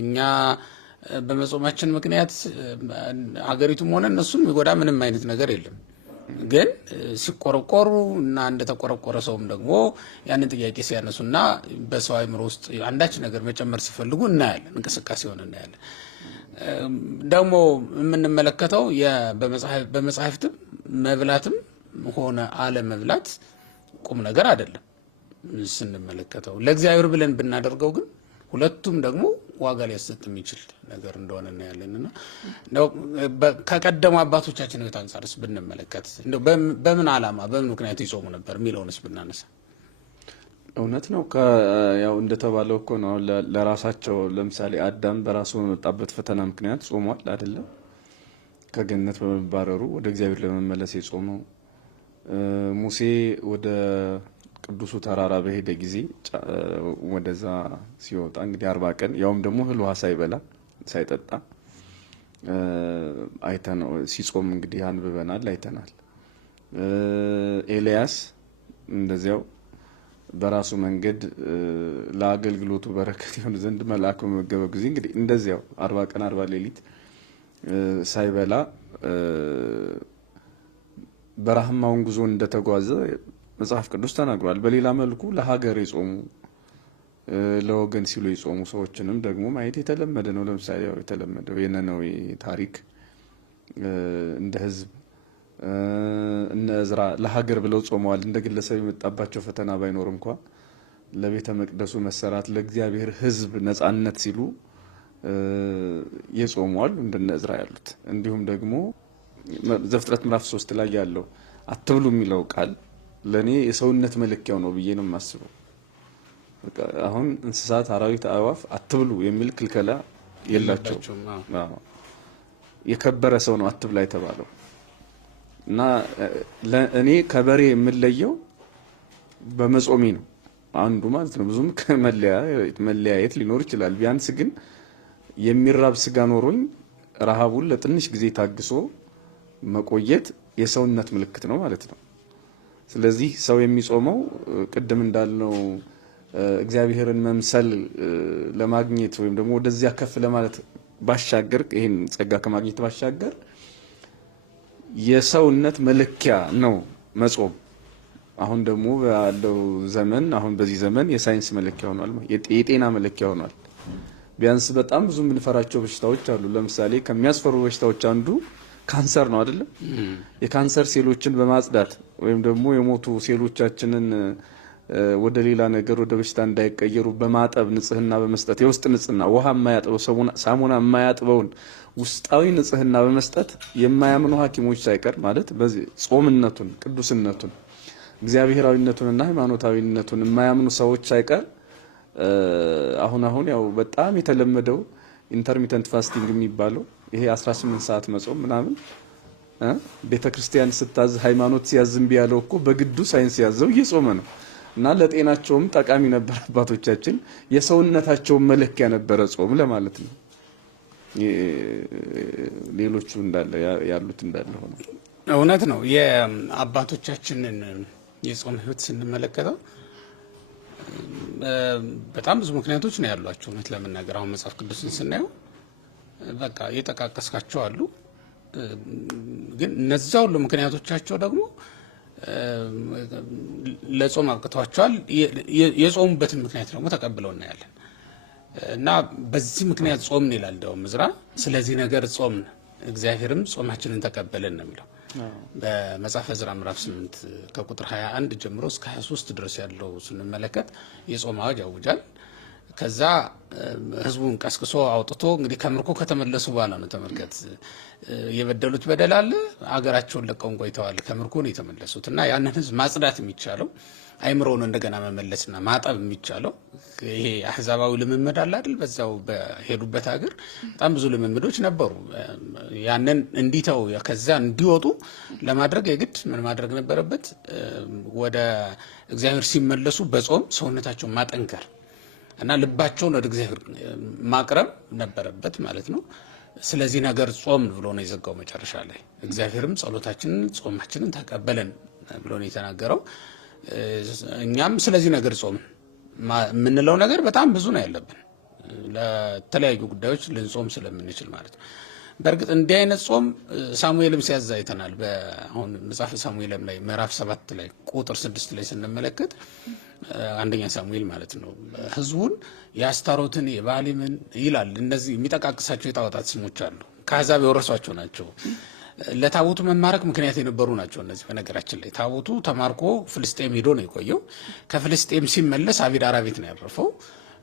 እኛ በመጾማችን ምክንያት ሀገሪቱም ሆነ እነሱን የሚጎዳ ምንም አይነት ነገር የለም። ግን ሲቆረቆሩ እና እንደተቆረቆረ ሰውም ደግሞ ያንን ጥያቄ ሲያነሱና በሰው አእምሮ ውስጥ አንዳች ነገር መጨመር ሲፈልጉ እናያለን፣ እንቅስቃሴ ሆነ እናያለን። ደግሞ የምንመለከተው በመጽሐፍትም መብላትም ሆነ አለመብላት ቁም ነገር አይደለም። ስንመለከተው ለእግዚአብሔር ብለን ብናደርገው ግን ሁለቱም ደግሞ ዋጋ ሊያሰጥ የሚችል ነገር እንደሆነ እናያለንና ከቀደሙ አባቶቻችን ሕይወት አንጻርስ ብንመለከት እንደው በምን ዓላማ በምን ምክንያት ይጾሙ ነበር የሚለውንስ ብናነሳ እውነት ነው። ያው እንደተባለው እኮ ነው። ለራሳቸው ለምሳሌ አዳም በራሱ በመጣበት ፈተና ምክንያት ጾሟል አይደለም? ከገነት በመባረሩ ወደ እግዚአብሔር ለመመለስ የጾመው ሙሴ ወደ ቅዱሱ ተራራ በሄደ ጊዜ ወደዛ ሲወጣ እንግዲህ 40 ቀን ያውም ደግሞ እህል ውሃ ሳይበላ ሳይጠጣ አይተነው ሲጾም እንግዲህ አንብበናል፣ አይተናል። ኤልያስ እንደዚያው በራሱ መንገድ ለአገልግሎቱ በረከት ይሆን ዘንድ መልአክ በመገበው ጊዜ እንግዲህ እንደዚያው 40 ቀን 40 ሌሊት ሳይበላ በረሃማውን ጉዞ እንደተጓዘ መጽሐፍ ቅዱስ ተናግሯል። በሌላ መልኩ ለሀገር የጾሙ ለወገን ሲሉ የጾሙ ሰዎችንም ደግሞ ማየት የተለመደ ነው። ለምሳሌ ያው የተለመደው የነነዌ ታሪክ እንደ ሕዝብ እነ እዝራ ለሀገር ብለው ጾመዋል። እንደ ግለሰብ የመጣባቸው ፈተና ባይኖር እንኳ ለቤተ መቅደሱ መሰራት ለእግዚአብሔር ሕዝብ ነጻነት ሲሉ የጾመዋል እንደነ እዝራ ያሉት። እንዲሁም ደግሞ ዘፍጥረት ምዕራፍ 3 ላይ ያለው አትብሉ የሚለው ቃል ለኔ የሰውነት መለኪያው ነው ብዬ ነው የማስበው። አሁን እንስሳት፣ አራዊት፣ አእዋፍ አትብሉ የሚል ክልከላ የላቸውም። የከበረ ሰው ነው አትብላ የተባለው እና እኔ ከበሬ የምለየው በመጾሜ ነው አንዱ ማለት ነው። ብዙም መለያየት ሊኖር ይችላል። ቢያንስ ግን የሚራብ ስጋ ኖሮኝ ረሃቡን ለትንሽ ጊዜ ታግሶ መቆየት የሰውነት ምልክት ነው ማለት ነው። ስለዚህ ሰው የሚጾመው ቅድም እንዳልነው እግዚአብሔርን መምሰል ለማግኘት ወይም ደግሞ ወደዚያ ከፍ ለማለት ባሻገር ይሄን ጸጋ ከማግኘት ባሻገር የሰውነት መለኪያ ነው መጾም። አሁን ደግሞ ባለው ዘመን አሁን በዚህ ዘመን የሳይንስ መለኪያ ሆኗል፣ የጤና መለኪያ ሆኗል። ቢያንስ በጣም ብዙ የምንፈራቸው በሽታዎች አሉ። ለምሳሌ ከሚያስፈሩ በሽታዎች አንዱ ካንሰር ነው አይደለም? የካንሰር ሴሎችን በማጽዳት ወይም ደግሞ የሞቱ ሴሎቻችንን ወደ ሌላ ነገር ወደ በሽታ እንዳይቀየሩ በማጠብ ንጽህና በመስጠት የውስጥ ንጽህና ውሃ የማያጥበው ሳሙና የማያጥበውን ውስጣዊ ንጽህና በመስጠት የማያምኑ ሐኪሞች ሳይቀር ማለት በዚህ ጾምነቱን፣ ቅዱስነቱን፣ እግዚአብሔራዊነቱንና ሃይማኖታዊነቱን የማያምኑ ሰዎች ሳይቀር አሁን ያው በጣም የተለመደው ኢንተርሚተንት ፋስቲንግ የሚባለው ይሄ 18 ሰዓት መጾም ምናምን ቤተክርስቲያን ስታዝ ሃይማኖት ሲያዝም ቢያለው እኮ በግዱ ሳይንስ ያዘው እየጾመ ነው እና ለጤናቸውም ጠቃሚ ነበር። አባቶቻችን የሰውነታቸውን መለኪያ ነበረ ጾም ለማለት ነው። ሌሎቹ እንዳለ ያሉት እንዳለ ሆነ እውነት ነው። የአባቶቻችንን የጾም ህይወት ስንመለከተው በጣም ብዙ ምክንያቶች ነው ያሏቸው። እውነት ለመናገር አሁን መጽሐፍ ቅዱስን ስናየው በቃ የጠቃቀስካቸው አሉ፣ ግን እነዛ ሁሉ ምክንያቶቻቸው ደግሞ ለጾም አብቅቷቸዋል። የጾሙበትን ምክንያት ደግሞ ተቀብለው እናያለን እና በዚህ ምክንያት ጾምን ይላል እንደውም ዕዝራ። ስለዚህ ነገር ጾምን እግዚአብሔርም ጾማችንን ተቀበለን ነው የሚለው በመጽሐፈ ዕዝራ ምዕራፍ 8 ከቁጥር 21 ጀምሮ እስከ 23 ድረስ ያለው ስንመለከት የጾም አዋጅ ያውጃል። ከዛ ህዝቡን ቀስቅሶ አውጥቶ እንግዲህ ከምርኮ ከተመለሱ በኋላ ነው። ተመልከት፣ የበደሉት በደል አለ፣ አገራቸውን ለቀውን ቆይተዋል፣ ከምርኮ ነው የተመለሱት እና ያንን ህዝብ ማጽዳት የሚቻለው አይምሮውን እንደገና መመለስና ማጠብ የሚቻለው ይሄ አህዛባዊ ልምምድ አለ አይደል? በዛው በሄዱበት ሀገር በጣም ብዙ ልምምዶች ነበሩ። ያንን እንዲተው ከዛ እንዲወጡ ለማድረግ የግድ ምን ማድረግ ነበረበት? ወደ እግዚአብሔር ሲመለሱ በጾም ሰውነታቸውን ማጠንከር እና ልባቸውን ወደ እግዚአብሔር ማቅረብ ነበረበት ማለት ነው። ስለዚህ ነገር ጾም ብሎ ነው የዘጋው መጨረሻ ላይ። እግዚአብሔርም ጸሎታችንን ጾማችንን ተቀበለን ብሎ ነው የተናገረው። እኛም ስለዚህ ነገር ጾም የምንለው ነገር በጣም ብዙ ነው ያለብን፣ ለተለያዩ ጉዳዮች ልንጾም ስለምንችል ማለት ነው። በእርግጥ እንዲህ አይነት ጾም ሳሙኤልም ሲያዝ አይተናል። አሁን መጽሐፈ ሳሙኤልም ላይ ምዕራፍ 7 ላይ ቁጥር 6 ላይ ስንመለከት አንደኛ ሳሙኤል ማለት ነው ህዝቡን የአስታሮትን የባሊምን ይላል። እነዚህ የሚጠቃቅሳቸው የጣዖታት ስሞች አሉ፣ ከአሕዛብ የወረሷቸው ናቸው። ለታቦቱ መማረክ ምክንያት የነበሩ ናቸው እነዚህ። በነገራችን ላይ ታቦቱ ተማርኮ ፍልስጤም ሄዶ ነው የቆየው። ከፍልስጤም ሲመለስ አቢዳራ ቤት ነው ያረፈው።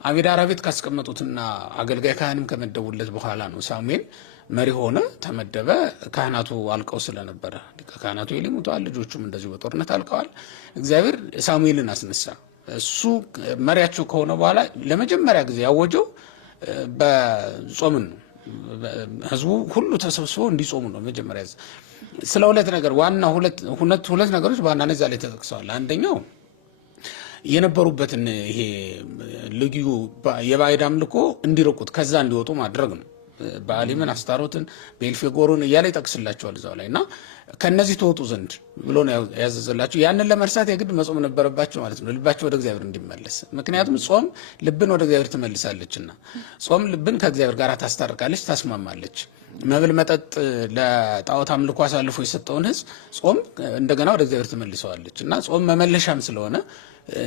አቢዳራ ቤት ካስቀመጡትና አገልጋይ ካህንም ከመደቡለት በኋላ ነው ሳሙኤል መሪ ሆነ፣ ተመደበ። ካህናቱ አልቀው ስለነበረ ካህናቱ ኤሊ ሞተዋል፣ ልጆቹም እንደዚሁ በጦርነት አልቀዋል። እግዚአብሔር ሳሙኤልን አስነሳ። እሱ መሪያቸው ከሆነ በኋላ ለመጀመሪያ ጊዜ ያወጀው በጾምን ነው። ህዝቡ ሁሉ ተሰብስቦ እንዲጾሙ ነው መጀመሪያ። ስለ ሁለት ነገር ዋና ሁለት ነገሮች በዋናነት እዛ ላይ ተጠቅሰዋል። አንደኛው የነበሩበትን ይሄ ልዩ የባዕድ አምልኮ እንዲርቁት ከዛ እንዲወጡ ማድረግ ነው። በአሊምን፣ አስታሮትን፣ ቤልፌጎርን እያለ ይጠቅስላቸዋል እዛው ላይ እና ከነዚህ ተወጡ ዘንድ ብሎ ነው ያዘዘላቸው። ያንን ለመርሳት የግድ መጾም ነበረባቸው ማለት ነው፣ ልባቸው ወደ እግዚአብሔር እንዲመለስ። ምክንያቱም ጾም ልብን ወደ እግዚአብሔር ትመልሳለችና፣ ጾም ልብን ከእግዚአብሔር ጋር ታስታርቃለች፣ ታስማማለች። መብል መጠጥ ለጣዖት አምልኮ አሳልፎ የሰጠውን ህዝብ ጾም እንደገና ወደ እግዚአብሔር ትመልሰዋለች እና ጾም መመለሻም ስለሆነ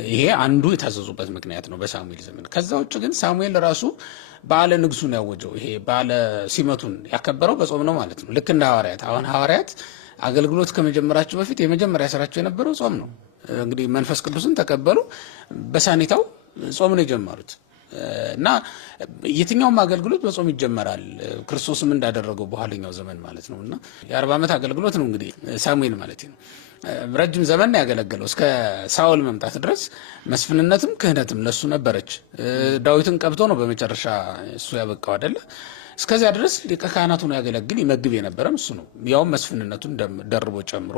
ይሄ አንዱ የታዘዙበት ምክንያት ነው በሳሙኤል ዘመን። ከዛ ውጭ ግን ሳሙኤል ራሱ በዓለ ንግሱን ያወጀው ይሄ በዓለ ሲመቱን ያከበረው በጾም ነው ማለት ነው። ልክ እንደ ሐዋርያት። አሁን ሐዋርያት አገልግሎት ከመጀመራቸው በፊት የመጀመሪያ ስራቸው የነበረው ጾም ነው። እንግዲህ መንፈስ ቅዱስን ተቀበሉ፣ በሳኒታው ጾም ነው የጀመሩት እና የትኛውም አገልግሎት በጾም ይጀመራል። ክርስቶስም እንዳደረገው በኋለኛው ዘመን ማለት ነው። እና የ40 ዓመት አገልግሎት ነው እንግዲህ ሳሙኤል ማለት ነው። ረጅም ዘመን ያገለገለው እስከ ሳኦል መምጣት ድረስ መስፍንነትም ክህነትም ለሱ ነበረች። ዳዊትን ቀብቶ ነው በመጨረሻ እሱ ያበቃው አይደለ? እስከዚያ ድረስ ሊቀ ካህናት ሆኖ ያገለግል ይመግብ የነበረም እሱ ነው። ያውም መስፍንነቱን ደርቦ ጨምሮ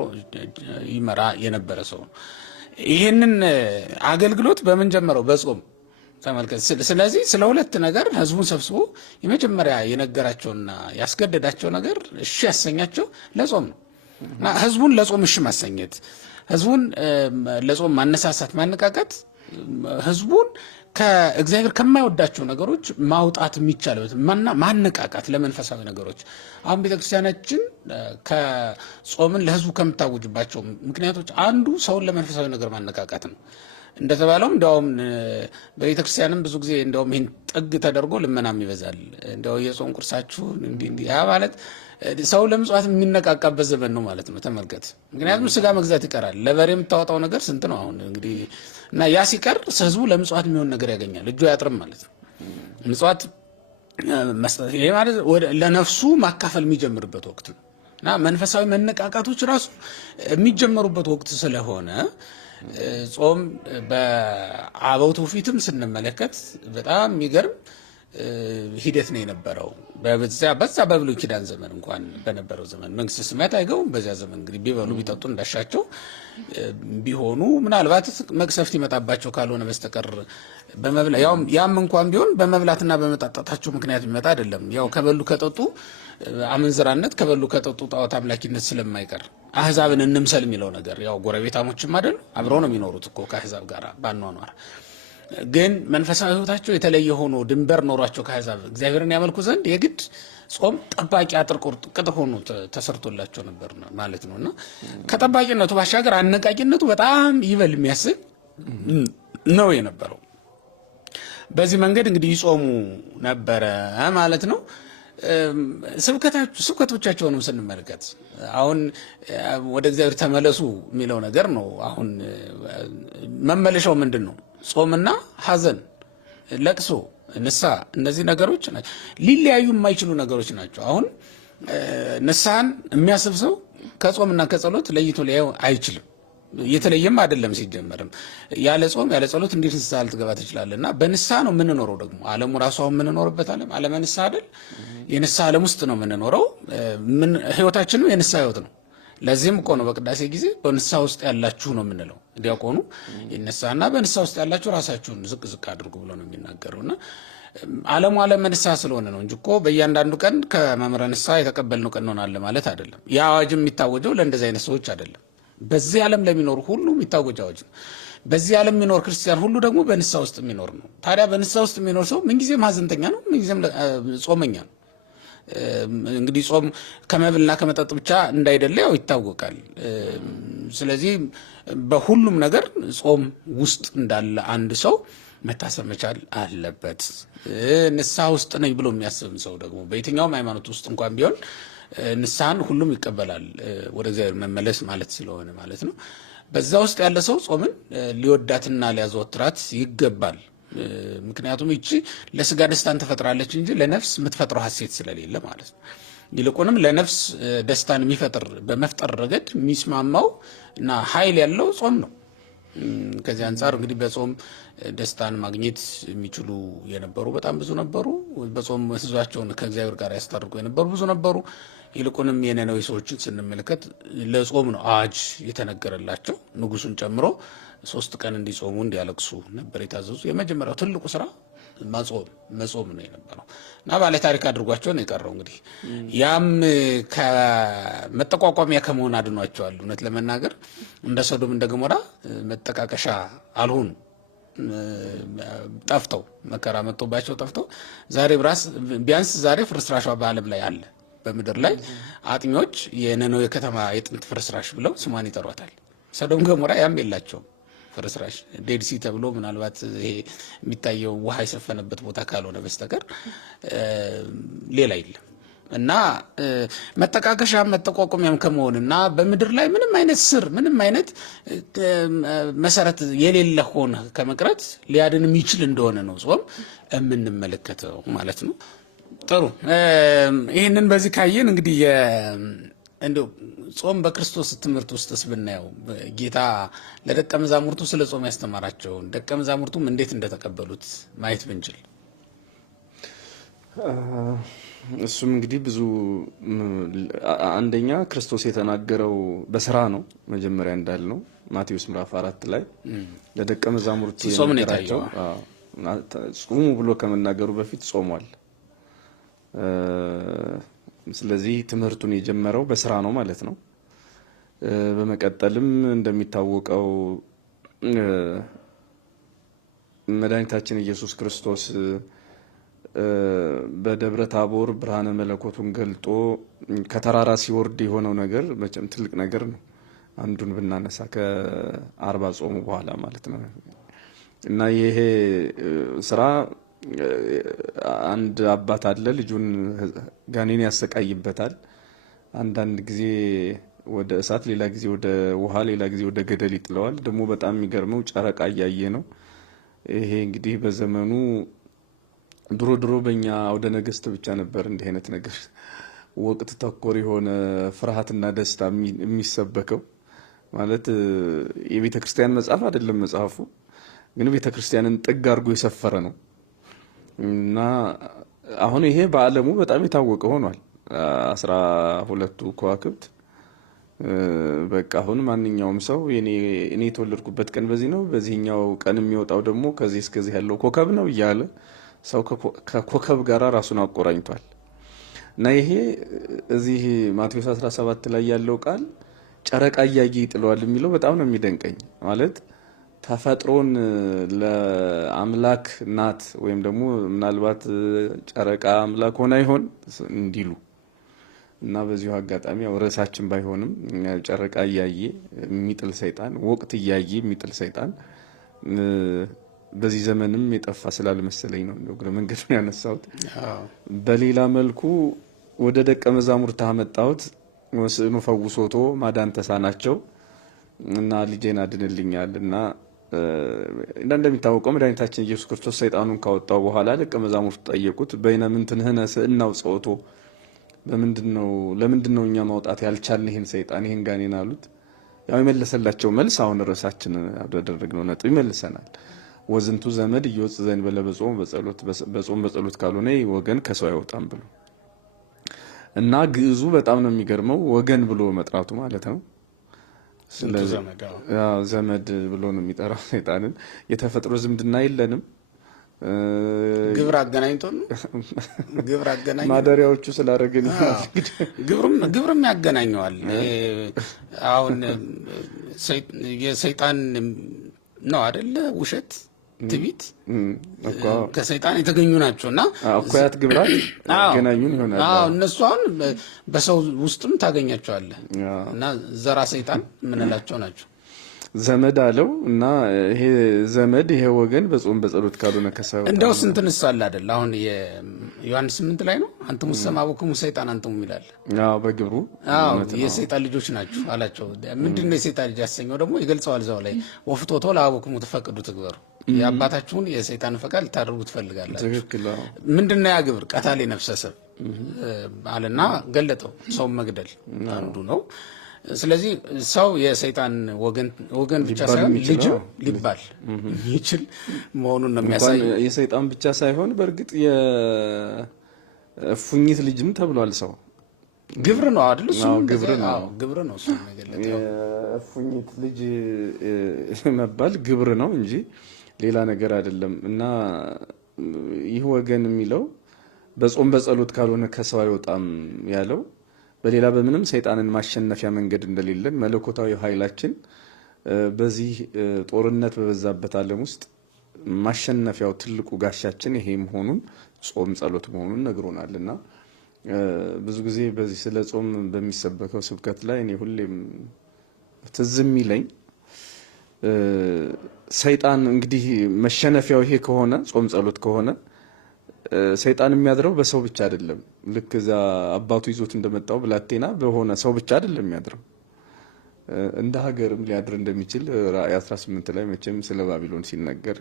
ይመራ የነበረ ሰው ነው። ይህንን አገልግሎት በምን ጀመረው? በጾም ተመልከት። ስለዚህ ስለ ሁለት ነገር ህዝቡን ሰብስቦ የመጀመሪያ የነገራቸውና ያስገደዳቸው ነገር እሺ ያሰኛቸው ለጾም ነው። እና ህዝቡን ለጾም እሺ ማሰኘት፣ ህዝቡን ለጾም ማነሳሳት፣ ማነቃቃት፣ ህዝቡን ከእግዚአብሔር ከማይወዳቸው ነገሮች ማውጣት የሚቻልበት ማነቃቃት ለመንፈሳዊ ነገሮች። አሁን ቤተክርስቲያናችን ከጾምን ለህዝቡ ከምታውጅባቸው ምክንያቶች አንዱ ሰውን ለመንፈሳዊ ነገር ማነቃቃት ነው። እንደተባለው እንደውም በቤተክርስቲያንም ብዙ ጊዜ እንደውም ይህን ጥግ ተደርጎ ልመናም ይበዛል። እንደው የጾም ቁርሳችሁን እንዲህ ያ ማለት ሰው ለምጽዋት የሚነቃቃበት ዘመን ነው ማለት ነው። ተመልከት። ምክንያቱም ስጋ መግዛት ይቀራል። ለበሬ የምታወጣው ነገር ስንት ነው አሁን እንግዲህ። እና ያ ሲቀር ህዝቡ ለምጽዋት የሚሆን ነገር ያገኛል። እጁ አያጥርም ማለት ነው። ምጽዋት መስጠት ይሄ ማለት ለነፍሱ ማካፈል የሚጀምርበት ወቅት ነው። እና መንፈሳዊ መነቃቃቶች ራሱ የሚጀመሩበት ወቅት ስለሆነ ጾም በአበው ትውፊትም ስንመለከት በጣም የሚገርም ሂደት ነው የነበረው። በዛ በብሉይ ኪዳን ዘመን እንኳን በነበረው ዘመን መንግስተ ሰማያት አይገቡም። በዚያ ዘመን እንግዲህ ቢበሉ ቢጠጡ እንዳሻቸው ቢሆኑ ምናልባት መቅሰፍት ይመጣባቸው ካልሆነ በስተቀር በመብላ ያም እንኳን ቢሆን በመብላትና በመጣጣታቸው ምክንያት የሚመጣ አይደለም። ያው ከበሉ ከጠጡ አመንዝራነት፣ ከበሉ ከጠጡ ጣዖት አምላኪነት ስለማይቀር አህዛብን እንምሰል የሚለው ነገር ያው ጎረቤታሞችም አይደሉ አብረው ነው የሚኖሩት እኮ ከአህዛብ ጋር ባኗኗር። ግን መንፈሳዊ ህይወታቸው የተለየ ሆኖ ድንበር ኖሯቸው ከአህዛብ እግዚአብሔርን ያመልኩ ዘንድ የግድ ጾም ጠባቂ አጥር ቅጥር ሆኖ ተሰርቶላቸው ነበር ማለት ነው። እና ከጠባቂነቱ ባሻገር አነቃቂነቱ በጣም ይበል የሚያስብ ነው የነበረው። በዚህ መንገድ እንግዲህ ይጾሙ ነበረ ማለት ነው። ስብከቶቻቸውንም ስንመለከት አሁን ወደ እግዚአብሔር ተመለሱ የሚለው ነገር ነው። አሁን መመለሻው ምንድን ነው? ጾምና ሐዘን፣ ለቅሶ፣ ንስሐ፣ እነዚህ ነገሮች ናቸው። ሊለያዩ የማይችሉ ነገሮች ናቸው። አሁን ንስሐን የሚያስብ ሰው ከጾምና ከጸሎት ለይቶ ሊያየው አይችልም። የተለየም አይደለም። ሲጀመርም ያለ ጾም ያለ ጸሎት እንዴት ንስሐ ልትገባ ትችላለህ? እና በንስሐ ነው የምንኖረው። ደግሞ ዓለሙ ራሱ አሁን የምንኖርበት ዓለመ ንስሐ አይደል? የንስሐ ዓለም ውስጥ ነው የምንኖረው። ህይወታችንም የንስሐ ህይወት ነው። ለዚህም እኮ ነው በቅዳሴ ጊዜ በንስሐ ውስጥ ያላችሁ ነው የምንለው። ዲያቆኑ ይነሳና በንስሐ ውስጥ ያላችሁ ራሳችሁን ዝቅ ዝቅ አድርጉ ብሎ ነው የሚናገረው። እና ዓለመ ንስሐ ስለሆነ ነው እንጂ እኮ በእያንዳንዱ ቀን ከመምህረ ንስሐ የተቀበልነው ቀን እንሆናለን ማለት አይደለም። የአዋጅም የሚታወጀው ለእንደዚህ አይነት ሰዎች አይደለም። በዚህ ዓለም ለሚኖሩ ሁሉ የሚታወጅ አዋጅ ነው። በዚህ ዓለም የሚኖር ክርስቲያን ሁሉ ደግሞ በንስሐ ውስጥ የሚኖር ነው። ታዲያ በንስሐ ውስጥ የሚኖር ሰው ምንጊዜም ሀዘንተኛ ነው፣ ምንጊዜም ጾመኛ ነው። እንግዲህ ጾም ከመብልና ከመጠጥ ብቻ እንዳይደለ ያው ይታወቃል። ስለዚህ በሁሉም ነገር ጾም ውስጥ እንዳለ አንድ ሰው መታሰብ መቻል አለበት። ንስሐ ውስጥ ነኝ ብሎ የሚያስብም ሰው ደግሞ በየትኛውም ሃይማኖት ውስጥ እንኳን ቢሆን ንስሐን ሁሉም ይቀበላል። ወደ እግዚአብሔር መመለስ ማለት ስለሆነ ማለት ነው። በዛ ውስጥ ያለ ሰው ጾምን ሊወዳትና ሊያዘወትራት ይገባል። ምክንያቱም ይቺ ለስጋ ደስታን ትፈጥራለች እንጂ ለነፍስ የምትፈጥረው ሐሴት ስለሌለ ማለት ነው። ይልቁንም ለነፍስ ደስታን የሚፈጥር በመፍጠር ረገድ የሚስማማው እና ኃይል ያለው ጾም ነው። ከዚህ አንጻር እንግዲህ በጾም ደስታን ማግኘት የሚችሉ የነበሩ በጣም ብዙ ነበሩ። በጾም ህዝባቸውን ከእግዚአብሔር ጋር ያስታርቁ የነበሩ ብዙ ነበሩ። ይልቁንም የነነዌ ሰዎችን ስንመለከት ለጾም ነው አዋጅ የተነገረላቸው። ንጉሱን ጨምሮ 3 ቀን እንዲጾሙ እንዲያለቅሱ ነበር የታዘዙ። የመጀመሪያው ትልቁ ስራ መጾም ነው የነበረው እና ባለ ታሪክ አድርጓቸው ነው የቀረው። እንግዲህ ያም ከመጠቋቋሚያ ከመሆን አድኗቸዋል። እውነት ለመናገር እንደ ሰዶም እንደ ገሞራ መጠቃቀሻ አልሆኑ። ጠፍተው መከራ መጥቶባቸው ጠፍተው ዛሬ ቢያንስ ዛሬ ፍርስራሿ በዓለም ላይ አለ። በምድር ላይ አጥኞች የነነዌ ከተማ የጥንት ፍርስራሽ ብለው ስሟን ይጠሯታል። ሰዶም ገሞራ ያም የላቸውም ፍርስራሽ። ዴድሲ ተብሎ ምናልባት ይሄ የሚታየው ውሃ የሰፈነበት ቦታ ካልሆነ በስተቀር ሌላ የለም። እና መጠቃቀሻ መጠቋቋሚያም ከመሆንና በምድር ላይ ምንም አይነት ስር ምንም አይነት መሰረት የሌለ ሆነ ከመቅረት ሊያድን የሚችል እንደሆነ ነው ጾም የምንመለከተው ማለት ነው። ጥሩ ይህንን በዚህ ካየን እንግዲህ እንደው ጾም በክርስቶስ ትምህርት ውስጥስ ብናየው ጌታ ለደቀ መዛሙርቱ ስለ ጾም ያስተማራቸውን ደቀ መዛሙርቱም እንዴት እንደተቀበሉት ማየት ብንችል። እሱም እንግዲህ ብዙ አንደኛ ክርስቶስ የተናገረው በስራ ነው። መጀመሪያ እንዳልነው ማቴዎስ ምዕራፍ 4 ላይ ለደቀ መዛሙርቱ የነገራቸው ጾሙ ብሎ ከመናገሩ በፊት ጾሟል። ስለዚህ ትምህርቱን የጀመረው በስራ ነው ማለት ነው። በመቀጠልም እንደሚታወቀው መድኃኒታችን ኢየሱስ ክርስቶስ በደብረ ታቦር ብርሃነ መለኮቱን ገልጦ ከተራራ ሲወርድ የሆነው ነገር መቼም ትልቅ ነገር ነው። አንዱን ብናነሳ ከ40 ጾሙ በኋላ ማለት ነው። እና ይሄ ስራ አንድ አባት አለ፣ ልጁን ጋኔን ያሰቃይበታል። አንዳንድ ጊዜ ወደ እሳት፣ ሌላ ጊዜ ወደ ውሃ፣ ሌላ ጊዜ ወደ ገደል ይጥለዋል። ደግሞ በጣም የሚገርመው ጨረቃ እያየ ነው። ይሄ እንግዲህ በዘመኑ ድሮ በእኛ አውደ ነገስት ብቻ ነበር እንዲህ አይነት ነገር ወቅት ተኮር የሆነ ፍርሃትና ደስታ የሚሰበከው። ማለት የቤተ ክርስቲያን መጽሐፍ አይደለም መጽሐፉ፣ ግን ቤተ ክርስቲያንን ጥግ አድርጎ የሰፈረ ነው። እና አሁን ይሄ በዓለሙ በጣም የታወቀ ሆኗል። 12ቱ ከዋክብት በቃ አሁን ማንኛውም ሰው እኔ የተወለድኩበት ቀን በዚህ ነው፣ በዚህኛው ቀን የሚወጣው ደግሞ ከዚህ እስከዚህ ያለው ኮከብ ነው እያለ ሰው ከኮከብ ጋር ራሱን አቆራኝቷል። እና ይሄ እዚህ ማቴዎስ 17 ላይ ያለው ቃል ጨረቃ እያየ ይጥለዋል የሚለው በጣም ነው የሚደንቀኝ። ማለት ተፈጥሮን ለአምላክ ናት ወይም ደግሞ ምናልባት ጨረቃ አምላክ ሆና ይሆን እንዲሉ እና በዚሁ አጋጣሚ ያው ርዕሳችን ባይሆንም ጨረቃ እያየ የሚጥል ሰይጣን፣ ወቅት እያየ የሚጥል ሰይጣን በዚህ ዘመንም የጠፋ ስላልመሰለኝ ነው እግረ መንገዱን ያነሳሁት። በሌላ መልኩ ወደ ደቀ መዛሙርት አመጣሁት፣ ወስኑ ፈውሶቶ ማዳን ተሳናቸው እና ልጄን አድንልኛል እና እንደሚታወቀው መድኃኒታችን ኢየሱስ ክርስቶስ ሰይጣኑን ካወጣው በኋላ ደቀ መዛሙርቱ ጠየቁት፣ በይነ ምንትንህነ ስእናው ጸውቶ፣ ለምንድን ነው እኛ ማውጣት ያልቻልን ይህን ሰይጣን ይህን ጋኔን አሉት። ያው የመለሰላቸው መልስ አሁን ርዕሳችን ያደረግነው ነጥብ ይመልሰናል። ወዝንቱ ዘመድ እየወጽ ዘንድ በጾም በጸሎት ካልሆነ ወገን ከሰው አይወጣም ብሎ እና ግዕዙ በጣም ነው የሚገርመው፣ ወገን ብሎ መጥራቱ ማለት ነው። ስለዚህ ዘመድ ብሎ ነው የሚጠራው ሰይጣንን። የተፈጥሮ ዝምድና የለንም፣ ግብር አገናኝቶ ነው። ግብር አገናኝ ማደሪያዎቹ ስላደረግን ግብርም ያገናኘዋል። አሁን የሰይጣን ነው አይደለ? ውሸት፣ ትዕቢት ከሰይጣን የተገኙ ናቸው እና እኩያት ግብራት ያገናኙን ይሆናል። እነሱ አሁን በሰው ውስጥም ታገኛቸዋለህ እና ዘራ ሰይጣን የምንላቸው ናቸው። ዘመድ አለው እና ይሄ ዘመድ ይሄ ወገን በጾም በጸሎት ካልሆነ ከሰው እንደው ስንት ንሳል አይደል? አሁን የዮሐንስ 8 ላይ ነው አንተሙ ሰማቡክሙ ሰይጣን አንተሙ ይላል። በግብሩ የሰይጣን ልጆች ናቸው አላቸው። ምንድነው የሰይጣን ልጅ ያሰኘው ደግሞ ይገልጸዋል እዛው ላይ ወፍቶቶ ለአቡክሙ ትፈቅዱ ትግበሩ፣ የአባታችሁን የሰይጣን ፈቃድ ልታደርጉ ትፈልጋላችሁ። ትክክል። ምንድነው ያ ግብር? ቀታሌ ነፍሰሰብ አለና ገለጠው። ሰው መግደል አንዱ ነው። ስለዚህ ሰው የሰይጣን ወገን ብቻ ሳይሆን ልጅ ሊባል የሚችል መሆኑን ነው የሚያሳይ። የሰይጣን ብቻ ሳይሆን በእርግጥ የእፉኝት ልጅም ተብሏል። ሰው ግብር ነው አይደል? እሱ ግብር ነው። ግብር ነው እሱ የሚገለጠው። የእፉኝት ልጅ መባል ግብር ነው እንጂ ሌላ ነገር አይደለም። እና ይህ ወገን የሚለው በጾም በጸሎት ካልሆነ ከሰው አይወጣም ያለው በሌላ በምንም ሰይጣንን ማሸነፊያ መንገድ እንደሌለን መለኮታዊ ኃይላችን በዚህ ጦርነት በበዛበት ዓለም ውስጥ ማሸነፊያው ትልቁ ጋሻችን ይሄ መሆኑን ጾም ጸሎት መሆኑን ነግሮናልና ብዙ ጊዜ በዚህ ስለ ጾም በሚሰበከው ስብከት ላይ እኔ ሁሌም ትዝ የሚለኝ ሰይጣን እንግዲህ መሸነፊያው ይሄ ከሆነ ጾም ጸሎት ከሆነ ሰይጣን የሚያድረው በሰው ብቻ አይደለም። ልክ እዛ አባቱ ይዞት እንደመጣው ብላቴና በሆነ ሰው ብቻ አይደለም የሚያድረው፣ እንደ ሀገርም ሊያድር እንደሚችል ራእይ 18 ላይ መቼም ስለ ባቢሎን ሲነገር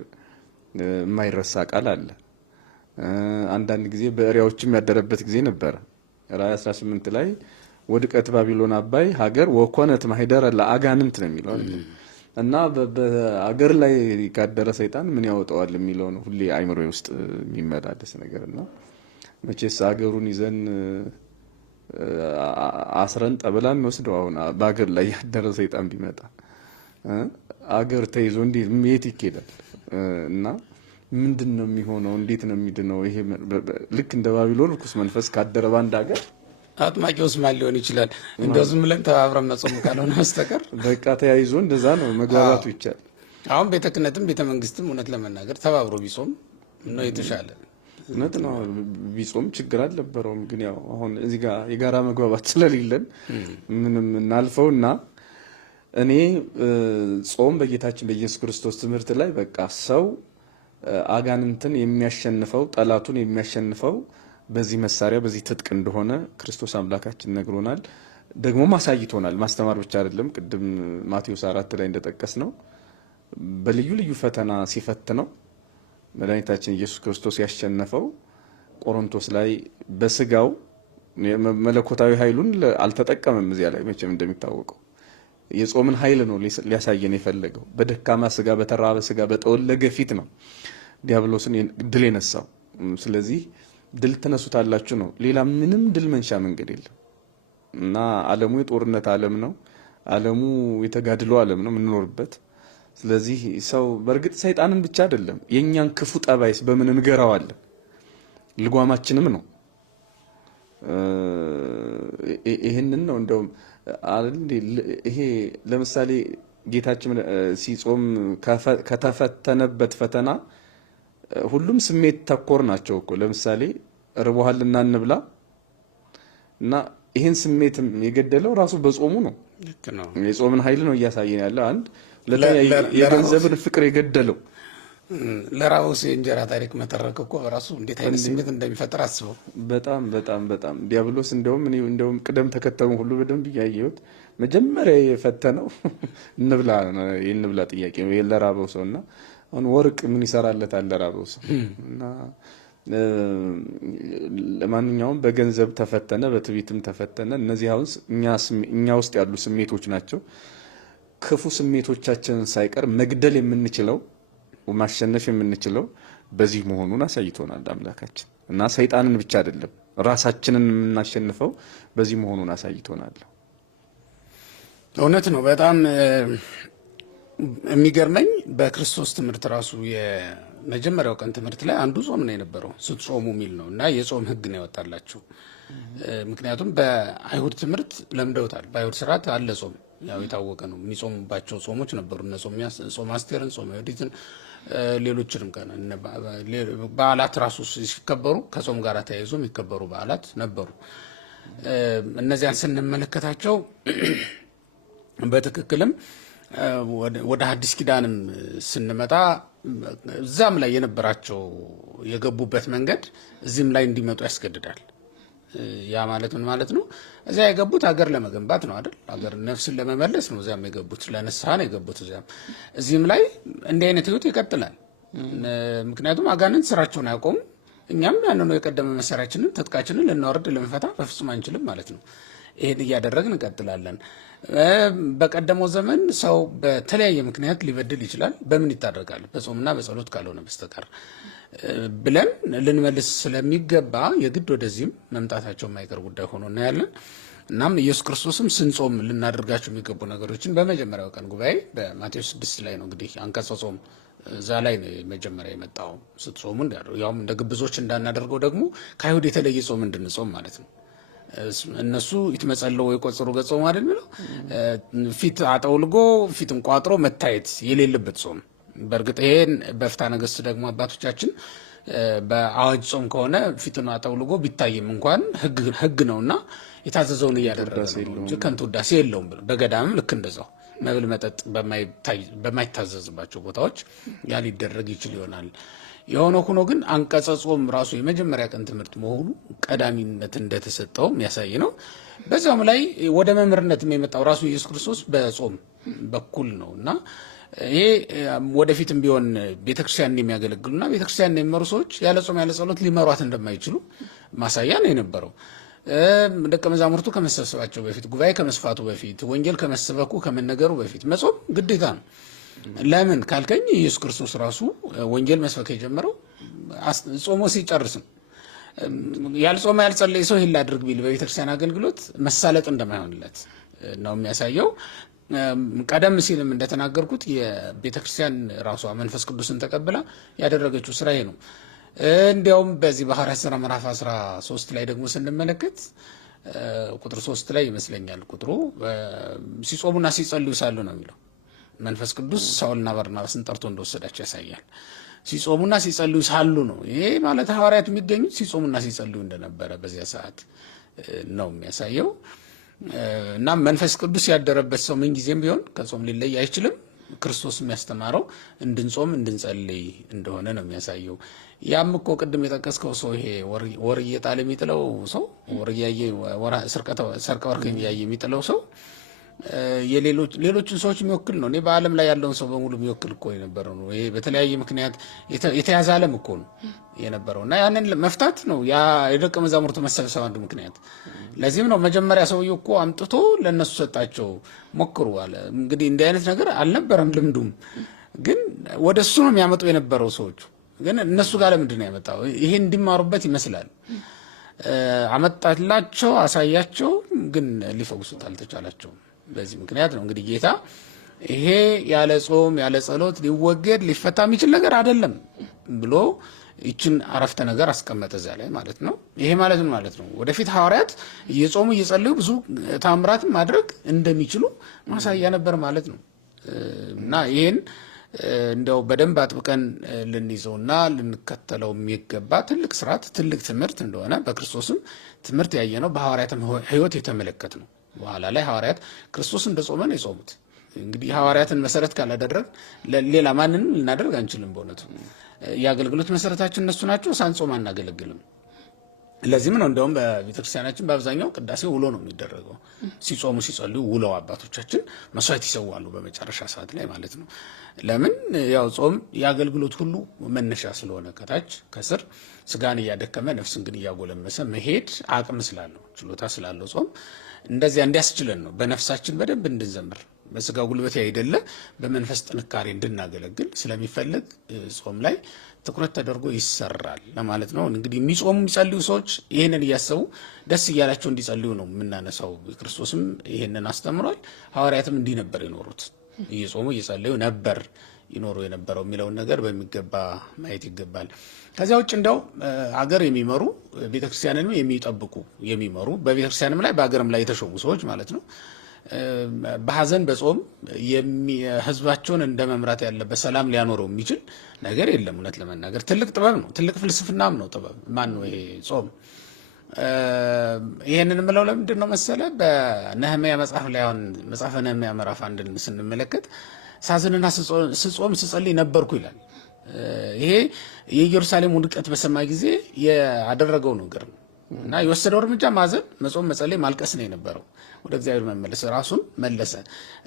የማይረሳ ቃል አለ። አንዳንድ ጊዜ በእሪያዎችም ያደረበት ጊዜ ነበረ። ራእይ 18 ላይ ወድቀት ባቢሎን አባይ ሀገር ወኮነት ማህደረ ለአጋንንት ነው የሚለው እና በአገር ላይ ካደረ ሰይጣን ምን ያወጣዋል የሚለው ነው ሁሌ አይምሮ ውስጥ የሚመላለስ ነገር። እና መቼስ አገሩን ይዘን አስረን ጠበላን እንወስደው። አሁን በአገር ላይ ያደረ ሰይጣን ቢመጣ አገር ተይዞ እንዴት የት ይኬዳል? እና ምንድን ነው የሚሆነው? እንዴት ነው የሚድነው? ይሄ ልክ እንደ ባቢሎን ርኩስ መንፈስ ካደረ ባንድ ሀገር አጥማቂውስ ማን ሊሆን ይችላል? እንደው ዝም ብለን ተባብረን መጾም ካልሆነ በስተቀር በቃ ተያይዞ እንደዛ ነው መግባባቱ ይቻላል። አሁን ቤተ ክህነትም ቤተ መንግስትም እውነት ለመናገር ተባብሮ ቢጾም ነው የተሻለ። እውነት ነው ቢጾም ችግር አልነበረውም። ግን ያው አሁን እዚህ ጋር የጋራ መግባባት ስለሌለን ምንም እናልፈውና እኔ ጾም በጌታችን በኢየሱስ ክርስቶስ ትምህርት ላይ በቃ ሰው አጋንንትን የሚያሸንፈው ጠላቱን የሚያሸንፈው በዚህ መሳሪያ በዚህ ትጥቅ እንደሆነ ክርስቶስ አምላካችን ነግሮናል፣ ደግሞ ማሳይቶናል። ማስተማር ብቻ አይደለም። ቅድም ማቴዎስ 4 ላይ እንደጠቀስ ነው በልዩ ልዩ ፈተና ሲፈትነው መድኃኒታችን ኢየሱስ ክርስቶስ ያሸነፈው ቆሮንቶስ ላይ በስጋው መለኮታዊ ኃይሉን አልተጠቀመም። እዚያ ላይ መቼም እንደሚታወቀው የጾምን ኃይል ነው ሊያሳየን የፈለገው። በደካማ ስጋ በተራበ ስጋ በጠወለገ ፊት ነው ዲያብሎስን ድል የነሳው። ስለዚህ ድል ተነሱታላችሁ ነው። ሌላ ምንም ድል መንሻ መንገድ የለም። እና ዓለሙ የጦርነት ዓለም ነው። ዓለሙ የተጋድሎ ዓለም ነው የምንኖርበት። ስለዚህ ሰው በእርግጥ ሰይጣንን ብቻ አይደለም የኛን ክፉ ጠባይስ በምን እንገራዋለን? ልጓማችንም ነው። ይሄንን ነው እንደውም ይሄ ለምሳሌ ጌታችን ሲጾም ከተፈተነበት ፈተና ሁሉም ስሜት ተኮር ናቸው እኮ። ለምሳሌ ርቦሃልና እንብላ እና ይህን ስሜትም የገደለው ራሱ በጾሙ ነው። የጾምን ኃይል ነው እያሳየን ያለ። አንድ የገንዘብን ፍቅር የገደለው ለራውስ የእንጀራ ታሪክ መተረክ እኮ ራሱ እንዴት አይነት ስሜት እንደሚፈጥር አስበው። በጣም በጣም በጣም ዲያብሎስ እንደውም ቅደም ተከተሉ ሁሉ በደንብ እያየሁት መጀመሪያ የፈተነው እንብላ ጥያቄ ለራበው ሰውና አሁን ወርቅ ምን ይሰራለታል ለራበው ሰው? እና ለማንኛውም በገንዘብ ተፈተነ፣ በትዕቢትም ተፈተነ። እነዚህ አሁን እኛ ውስጥ ያሉ ስሜቶች ናቸው። ክፉ ስሜቶቻችንን ሳይቀር መግደል የምንችለው ማሸነፍ የምንችለው በዚህ መሆኑን አሳይቶናል አምላካችን። እና ሰይጣንን ብቻ አይደለም ራሳችንን የምናሸንፈው በዚህ መሆኑን አሳይቶናል። እውነት ነው። በጣም የሚገርመኝ በክርስቶስ ትምህርት ራሱ የመጀመሪያው ቀን ትምህርት ላይ አንዱ ጾም ነው የነበረው፣ ስትጾሙ የሚል ነው። እና የጾም ሕግ ነው ያወጣላችሁ። ምክንያቱም በአይሁድ ትምህርት ለምደውታል። በአይሁድ ስርዓት አለ ጾም፣ ያው የታወቀ ነው። የሚጾሙባቸው ጾሞች ነበሩ። እነ ጾም አስቴርን፣ ጾም ዮዲትን፣ ሌሎችንም ቀን በዓላት ራሱ ሲከበሩ ከጾም ጋር ተያይዞ የሚከበሩ በዓላት ነበሩ። እነዚያን ስንመለከታቸው በትክክልም ወደ ሐዲስ ኪዳንም ስንመጣ እዛም ላይ የነበራቸው የገቡበት መንገድ እዚህም ላይ እንዲመጡ ያስገድዳል። ያ ማለት ምን ማለት ነው? እዚያ የገቡት ሀገር ለመገንባት ነው አይደል? ሀገር ነፍስን ለመመለስ ነው እዚያም የገቡት፣ ለንስሐ ነው የገቡት እዚህም ላይ እንዲህ አይነት ህይወት ይቀጥላል። ምክንያቱም አጋንንት ስራቸውን አያቆሙ። እኛም ያንኑ የቀደመ መሳሪያችንን ትጥቃችንን ልናወርድ ልንፈታ በፍጹም አንችልም ማለት ነው። ይሄን እያደረግን እንቀጥላለን። በቀደመው ዘመን ሰው በተለያየ ምክንያት ሊበድል ይችላል። በምን ይታደርጋል? በጾምና በጸሎት ካልሆነ በስተቀር ብለን ልንመልስ ስለሚገባ የግድ ወደዚህም መምጣታቸው የማይቀር ጉዳይ ሆኖ እናያለን። እናም ኢየሱስ ክርስቶስም ስንጾም ልናደርጋቸው የሚገቡ ነገሮችን በመጀመሪያው ቀን ጉባኤ በማቴዎስ 6 ላይ ነው እንግዲህ አንቀጸ ጾም እዛ ላይ ነው መጀመሪያ የመጣው። ስትጾሙ ያውም እንደ ግብዞች እንዳናደርገው ደግሞ ከአይሁድ የተለየ ጾም እንድንጾም ማለት ነው። እነሱ ይትመጸለው የቆጽሩ ገጾም አይደል ነው ፊት አጠውልጎ ፊትም ቋጥሮ መታየት የሌለበት ጾም። በእርግጥ ይሄን በፍትሐ ነገሥት ደግሞ አባቶቻችን በአዋጅ ጾም ከሆነ ፊትን አጠውልጎ ቢታይም እንኳን ሕግ ነውና የታዘዘውን እያደረገ ነው እንጂ ከንቱ ውዳሴ የለውም። በገዳምም ልክ እንደዛው መብል መጠጥ በማይታዘዝባቸው ቦታዎች ያ ሊደረግ ይችል ይሆናል። የሆነ ሆኖ ግን አንቀጸ ጾም ራሱ የመጀመሪያ ቀን ትምህርት መሆኑ ቀዳሚነት እንደተሰጠው የሚያሳይ ነው። በዛውም ላይ ወደ መምህርነት የመጣው ራሱ ኢየሱስ ክርስቶስ በጾም በኩል ነው እና ይሄ ወደፊትም ቢሆን ቤተክርስቲያንን የሚያገለግሉና ቤተክርስቲያንን የሚመሩ ሰዎች ያለ ጾም ያለ ጸሎት ሊመሯት እንደማይችሉ ማሳያ ነው የነበረው። ደቀ መዛሙርቱ ከመሰብሰባቸው በፊት፣ ጉባኤ ከመስፋቱ በፊት፣ ወንጌል ከመሰበኩ ከመነገሩ በፊት መጾም ግዴታ ነው። ለምን ካልከኝ ኢየሱስ ክርስቶስ ራሱ ወንጌል መስበክ የጀመረው ጾሞ ሲጨርስ ነው። ያልጾመ ያልጸለየ ሰው ይህን ላድርግ ቢል በቤተክርስቲያን አገልግሎት መሳለጥ እንደማይሆንለት ነው የሚያሳየው። ቀደም ሲልም እንደተናገርኩት የቤተክርስቲያን ራሷ መንፈስ ቅዱስን ተቀብላ ያደረገችው ስራ ይሄ ነው። እንዲያውም በዚህ በሐዋርያት ሥራ ምዕራፍ 13 ላይ ደግሞ ስንመለከት ቁጥር 3 ላይ ይመስለኛል ቁጥሩ ሲጾሙና ሲጸልዩ ሳሉ ነው የሚለው። መንፈስ ቅዱስ ሳውልና በርናባስን ጠርቶ እንደወሰዳቸው ያሳያል። ሲጾሙና ሲጸልዩ ሳሉ ነው። ይሄ ማለት ሐዋርያት የሚገኙት ሲጾሙና ሲጸልዩ እንደነበረ በዚያ ሰዓት ነው የሚያሳየው። እና መንፈስ ቅዱስ ያደረበት ሰው ምን ጊዜም ቢሆን ከጾም ሊለይ አይችልም። ክርስቶስ የሚያስተማረው እንድንጾም እንድንጸልይ እንደሆነ ነው የሚያሳየው። ያም እኮ ቅድም የጠቀስከው ሰው ይሄ ወር እየጣለ የሚጥለው ሰው ወር እያየ ሰርቀ ወርቅ እያየ የሚጥለው ሰው ሌሎችን ሰዎች የሚወክል ነው። እኔ በዓለም ላይ ያለውን ሰው በሙሉ የሚወክል እኮ የነበረው ነው። ይሄ በተለያየ ምክንያት የተያዘ ዓለም እኮ ነው የነበረው እና ያንን መፍታት ነው ያ የደቀ መዛሙርቱ መሰብሰብ አንዱ ምክንያት። ለዚህም ነው መጀመሪያ ሰውዬው እኮ አምጥቶ ለእነሱ ሰጣቸው፣ ሞክሩ አለ። እንግዲህ እንዲህ አይነት ነገር አልነበረም ልምዱም፣ ግን ወደ እሱ ነው የሚያመጡ የነበረው ሰዎቹ። ግን እነሱ ጋር ለምንድን ነው ያመጣው? ይሄ እንዲማሩበት ይመስላል። አመጣላቸው፣ አሳያቸው፣ ግን ሊፈውሱት አልተቻላቸውም። በዚህ ምክንያት ነው እንግዲህ ጌታ ይሄ ያለ ጾም ያለ ጸሎት ሊወገድ ሊፈታ የሚችል ነገር አይደለም ብሎ ይችን አረፍተ ነገር አስቀመጠ እዛ ላይ ማለት ነው። ይሄ ማለት ምን ማለት ነው? ወደፊት ሐዋርያት እየጾሙ እየጸለዩ ብዙ ታምራትን ማድረግ እንደሚችሉ ማሳያ ነበር ማለት ነው። እና ይሄን እንደው በደንብ አጥብቀን ልንይዘውና ልንከተለው የሚገባ ትልቅ ስርዓት ትልቅ ትምህርት እንደሆነ በክርስቶስም ትምህርት ያየነው በሐዋርያትም ሕይወት የተመለከት ነው። በኋላ ላይ ሐዋርያት ክርስቶስ እንደጾመ ነው የጾሙት። እንግዲህ ሐዋርያትን መሰረት ካላደረግ ሌላ ማንንም ልናደርግ አንችልም። በእውነቱ የአገልግሎት መሰረታችን እነሱ ናቸው። ሳንጾም አናገለግልም። ለዚህም ነው እንደውም በቤተክርስቲያናችን በአብዛኛው ቅዳሴ ውሎ ነው የሚደረገው። ሲጾሙ ሲጸልዩ ውለው አባቶቻችን መስዋዕት ይሰዋሉ በመጨረሻ ሰዓት ላይ ማለት ነው። ለምን? ያው ጾም የአገልግሎት ሁሉ መነሻ ስለሆነ ከታች ከስር ስጋን እያደከመ ነፍስን ግን እያጎለመሰ መሄድ አቅም ስላለው ችሎታ ስላለው ጾም እንደዚያ እንዲያስችለን ነው። በነፍሳችን በደንብ እንድንዘምር በስጋ ጉልበት አይደለ በመንፈስ ጥንካሬ እንድናገለግል ስለሚፈልግ ጾም ላይ ትኩረት ተደርጎ ይሰራል ለማለት ነው። እንግዲህ የሚጾሙ የሚጸልዩ ሰዎች ይህንን እያሰቡ ደስ እያላቸው እንዲጸልዩ ነው የምናነሳው። ክርስቶስም ይህንን አስተምሯል። ሐዋርያትም እንዲህ ነበር የኖሩት፣ እየጾሙ እየጸለዩ ነበር ይኖሩ የነበረው የሚለውን ነገር በሚገባ ማየት ይገባል። ከዚያ ውጭ እንደው አገር የሚመሩ ቤተክርስቲያንንም የሚጠብቁ የሚመሩ በቤተክርስቲያንም ላይ በአገርም ላይ የተሾሙ ሰዎች ማለት ነው በሐዘን በጾም ህዝባቸውን እንደ መምራት ያለበት ሰላም ሊያኖረው የሚችል ነገር የለም። እውነት ለመናገር ትልቅ ጥበብ ነው፣ ትልቅ ፍልስፍናም ነው ጥበብ። ማን ነው ይሄ ጾም? ይሄንን ምለው ለምንድን ነው መሰለ? በነህምያ መጽሐፍ ላይ አሁን መጽሐፈ ነህምያ ምዕራፍ 1 ስንመለከት ሳዝንና ስጾም ስጸልይ ነበርኩ ይላል። ይሄ የኢየሩሳሌም ውድቀት በሰማ ጊዜ ያደረገው ነገር ነው እና የወሰደው እርምጃ ማዘን፣ መጾም፣ መጸለይ፣ ማልቀስ ነው የነበረው። ወደ እግዚአብሔር መመለስ፣ ራሱን መለሰ።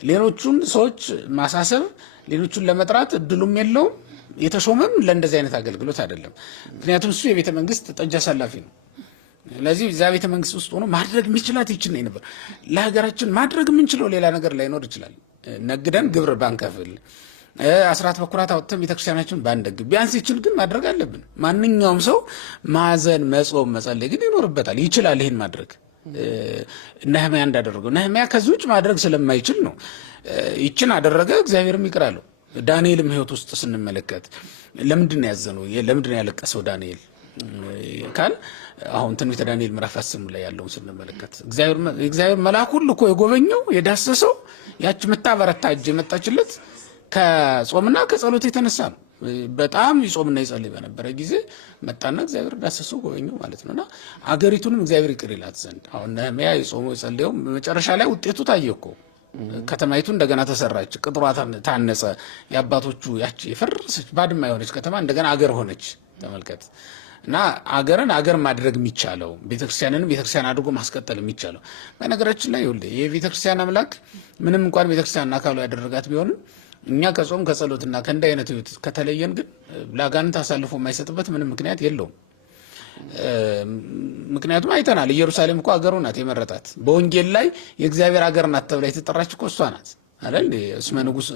ሌሎቹን ሰዎች ማሳሰብ፣ ሌሎቹን ለመጥራት እድሉም የለውም። የተሾመም ለእንደዚህ አይነት አገልግሎት አይደለም። ምክንያቱም እሱ የቤተ መንግስት ጠጅ አሳላፊ ነው። ስለዚህ እዛ ቤተ መንግስት ውስጥ ሆኖ ማድረግ የሚችላት ይችል ነው ነበር። ለሀገራችን ማድረግ የምንችለው ሌላ ነገር ላይኖር ይችላል። ነግደን ግብር ባንከፍል፣ አስራት በኩራት አውጥተን ቤተክርስቲያናችን ባንደግፍ፣ ቢያንስ ይችል ግን ማድረግ አለብን። ማንኛውም ሰው ማዘን፣ መጾም፣ መጸለይ ግን ይኖርበታል። ይችላል ይህን ማድረግ። ነህምያ እንዳደረገው ነህምያ ከዚህ ውጭ ማድረግ ስለማይችል ነው። ይችን አደረገ፣ እግዚአብሔርም ይቅር አለው። ዳንኤልም ህይወት ውስጥ ስንመለከት ለምንድን ነው ያዘነው? ለምንድን ነው ያለቀሰው ዳንኤል ካል አሁን ትንቢተ ዳንኤል ምዕራፍ 10 ላይ ያለውን ስንመለከት እግዚአብሔር መልአክ ሁሉ እኮ የጎበኘው የዳሰሰው ያች የምታበረታ እጅ የመጣችለት ከጾምና ከጸሎት የተነሳ ነው። በጣም ይጾምና ይጸልይ በነበረ ጊዜ መጣና እግዚአብሔር ዳሰሰው ጎበኘው ማለት ነውና አገሪቱንም እግዚአብሔር ይቅር ይላት ዘንድ አሁን ነህምያ የጾመው የጸለየው መጨረሻ ላይ ውጤቱ ታየ እኮ ከተማይቱ እንደገና ተሰራች፣ ቅጥሯ ታነጸ። የአባቶቹ ያቺ የፈረሰች ባድማ የሆነች ከተማ እንደገና አገር ሆነች። ተመልከት። እና አገርን አገር ማድረግ የሚቻለው ቤተክርስቲያንንም ቤተክርስቲያን አድርጎ ማስቀጠል የሚቻለው በነገራችን ላይ ይኸውልህ የቤተክርስቲያን አምላክ ምንም እንኳን ቤተክርስቲያን አካሉ ያደረጋት ቢሆንም እኛ ከጾም ከጸሎትና ከእንዲህ አይነት ህይወት ከተለየን ግን ለአጋንንት አሳልፎ የማይሰጥበት ምንም ምክንያት የለውም። ምክንያቱም አይተናል። ኢየሩሳሌም እኮ አገሩ ናት የመረጣት። በወንጌል ላይ የእግዚአብሔር አገር ናት ተብላ የተጠራች እኮ እሷ ናት አይደል?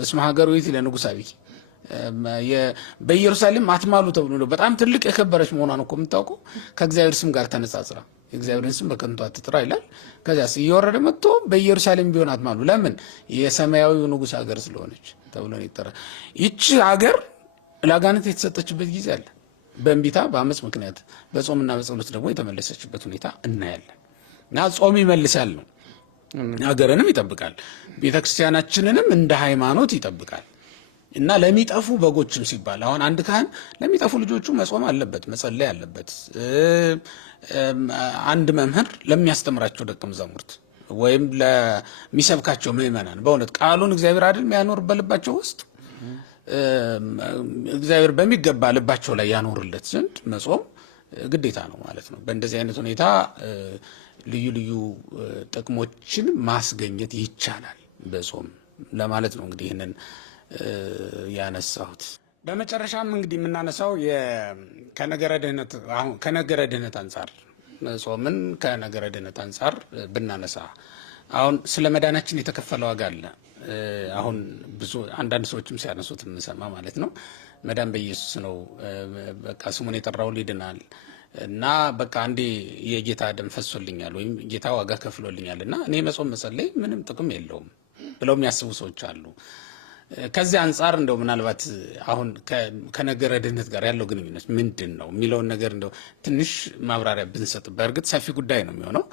እስመ ሀገሩ ይእቲ ለንጉሥ አብይ በኢየሩሳሌም አትማሉ ተብሎ ነው። በጣም ትልቅ የከበረች መሆኗን እኮ የምታውቀው ከእግዚአብሔር ስም ጋር ተነጻጽራ የእግዚአብሔርን ስም በከንቱ አትጥራ ይላል። ከዚያስ እየወረደ መጥቶ በኢየሩሳሌም ቢሆን አትማሉ። ለምን? የሰማያዊው ንጉሥ ሀገር ስለሆነች ተብሎ ነው ይጠራ። ይቺ ሀገር ለአጋንንት የተሰጠችበት ጊዜ አለ። በእንቢታ በአመፅ ምክንያት በጾምና በጸሎት ደግሞ የተመለሰችበት ሁኔታ እናያለን። እና ጾም ይመልሳል ነው፣ ሀገርንም ይጠብቃል፣ ቤተክርስቲያናችንንም እንደ ሃይማኖት ይጠብቃል። እና ለሚጠፉ በጎችም ሲባል አሁን አንድ ካህን ለሚጠፉ ልጆቹ መጾም አለበት፣ መጸለይ አለበት። አንድ መምህር ለሚያስተምራቸው ደቀ መዛሙርት ወይም ለሚሰብካቸው ምእመናን በእውነት ቃሉን እግዚአብሔር አይደል የሚያኖር በልባቸው ውስጥ እግዚአብሔር በሚገባ ልባቸው ላይ ያኖርለት ዘንድ መጾም ግዴታ ነው ማለት ነው። በእንደዚህ አይነት ሁኔታ ልዩ ልዩ ጥቅሞችን ማስገኘት ይቻላል በጾም ለማለት ነው እንግዲህ ይህንን ያነሳሁት። በመጨረሻም እንግዲህ የምናነሳው ከነገረ ድህነት አንጻር ጾምን ከነገረ ድህነት አንጻር ብናነሳ አሁን ስለ መዳናችን የተከፈለ ዋጋ አለ። አሁን ብዙ አንዳንድ ሰዎችም ሲያነሱት የምሰማ ማለት ነው መዳን በኢየሱስ ነው፣ በቃ ስሙን የጠራው ይድናል እና በቃ አንዴ የጌታ ደም ፈሶልኛል ወይም ጌታ ዋጋ ከፍሎልኛል እና እኔ መጾም መጸለይ ምንም ጥቅም የለውም ብለው የሚያስቡ ሰዎች አሉ። ከዚህ አንጻር እንደው ምናልባት አሁን ከነገረ ድህነት ጋር ያለው ግንኙነት ምንድን ነው የሚለውን ነገር እንደው ትንሽ ማብራሪያ ብንሰጥ፣ በእርግጥ ሰፊ ጉዳይ ነው የሚሆነው፣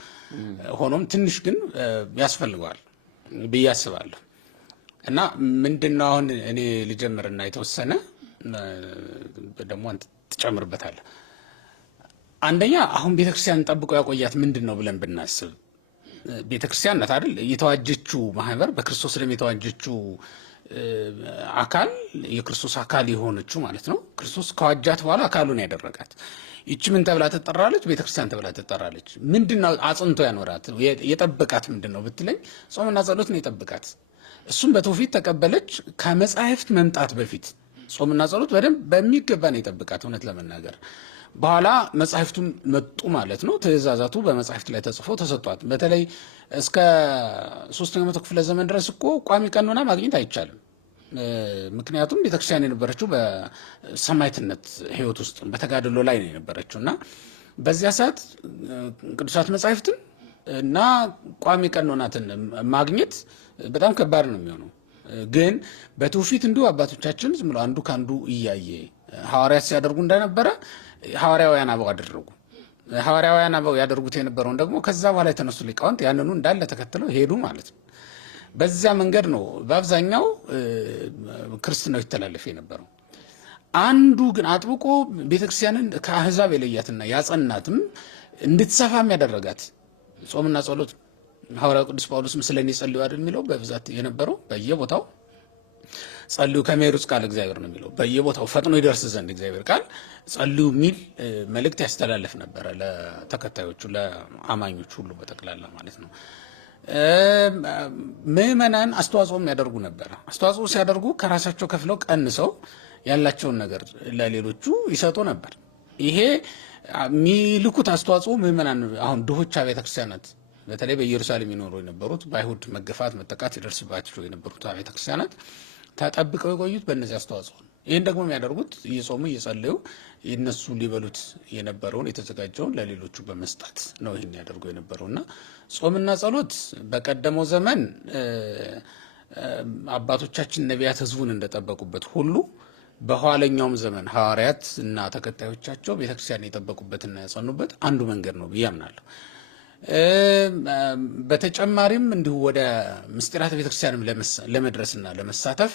ሆኖም ትንሽ ግን ያስፈልገዋል ብዬ አስባለሁ። እና ምንድን ነው አሁን እኔ ልጀምርና የተወሰነ ደግሞ አንተ ትጨምርበታለህ። አንደኛ አሁን ቤተክርስቲያን ጠብቆ ያቆያት ምንድን ነው ብለን ብናስብ ቤተክርስቲያን ናት አይደል? የተዋጀችው ማህበር በክርስቶስ ደም የተዋጀችው አካል የክርስቶስ አካል የሆነችው ማለት ነው። ክርስቶስ ከዋጃት በኋላ አካሉን ያደረጋት ይቺ ምን ተብላ ትጠራለች? ቤተክርስቲያን ተብላ ትጠራለች። ምንድነው አጽንቶ ያኖራት የጠበቃት ምንድነው ብትለኝ ጾምና ጸሎት ነው የጠበቃት። እሱም በትውፊት ተቀበለች። ከመጻሕፍት መምጣት በፊት ጾምና ጸሎት በደንብ በሚገባ ነው የጠበቃት። እውነት ለመናገር በኋላ መጻሕፍቱን መጡ ማለት ነው። ትእዛዛቱ በመጻሕፍት ላይ ተጽፎ ተሰጧት። በተለይ እስከ 3ኛው መቶ ክፍለ ዘመን ድረስ እኮ ቋሚ ቀኖና ማግኘት አይቻልም። ምክንያቱም ቤተክርስቲያን የነበረችው በሰማዕትነት ሕይወት ውስጥ በተጋድሎ ላይ ነው የነበረችው እና በዚያ ሰዓት ቅዱሳት መጻሕፍትን እና ቋሚ ቀኖናትን ማግኘት በጣም ከባድ ነው የሚሆነው። ግን በትውፊት እንዲሁ አባቶቻችን ዝም ብለው አንዱ ካንዱ እያየ ሐዋርያት ሲያደርጉ እንደነበረ ሐዋርያውያን አበው አደረጉ። ሐዋርያውያን አበው ያደርጉት የነበረውን ደግሞ ከዛ በኋላ የተነሱ ሊቃውንት ያንኑ እንዳለ ተከትለው ሄዱ ማለት ነው። በዚያ መንገድ ነው በአብዛኛው ክርስትናው ይተላለፍ የነበረው። አንዱ ግን አጥብቆ ቤተክርስቲያንን ከአህዛብ የለያትና ያጸናትም እንድትሰፋም ያደረጋት ጾምና ጸሎት። ሐዋርያው ቅዱስ ጳውሎስም ስለኔ ጸልዩ አይደል የሚለው በብዛት የነበረው በየቦታው ጸልዩ ከመ ይሩጽ ቃል እግዚአብሔር ነው የሚለው በየቦታው ፈጥኖ ይደርስ ዘንድ እግዚአብሔር ቃል ጸልዩ የሚል መልእክት ያስተላለፍ ነበረ ለተከታዮቹ ለአማኞቹ ሁሉ በጠቅላላ ማለት ነው። ምዕመናን አስተዋጽኦም ያደርጉ ነበር። አስተዋጽኦ ሲያደርጉ ከራሳቸው ከፍለው ቀንሰው ያላቸውን ነገር ለሌሎቹ ይሰጡ ነበር። ይሄ የሚልኩት አስተዋጽኦ ምዕመናን አሁን ድሆች አብያተ ክርስቲያናት በተለይ በኢየሩሳሌም ይኖሩ የነበሩት በአይሁድ መገፋት መጠቃት ይደርስባቸው የነበሩት አብያተ ክርስቲያናት ተጠብቀው የቆዩት በእነዚህ አስተዋጽኦ ነው። ይህን ደግሞ የሚያደርጉት እየጾሙ እየጸለዩ እነሱ ሊበሉት የነበረውን የተዘጋጀውን ለሌሎቹ በመስጠት ነው ይህን ያደርጉ የነበረውና ጾምና ጸሎት በቀደመው ዘመን አባቶቻችን ነቢያት ሕዝቡን እንደጠበቁበት ሁሉ በኋለኛውም ዘመን ሐዋርያት እና ተከታዮቻቸው ቤተክርስቲያን የጠበቁበትና ያጸኑበት አንዱ መንገድ ነው ብዬ አምናለሁ። በተጨማሪም እንዲሁ ወደ ምስጢራተ ቤተክርስቲያንም ለመድረስና ለመሳተፍ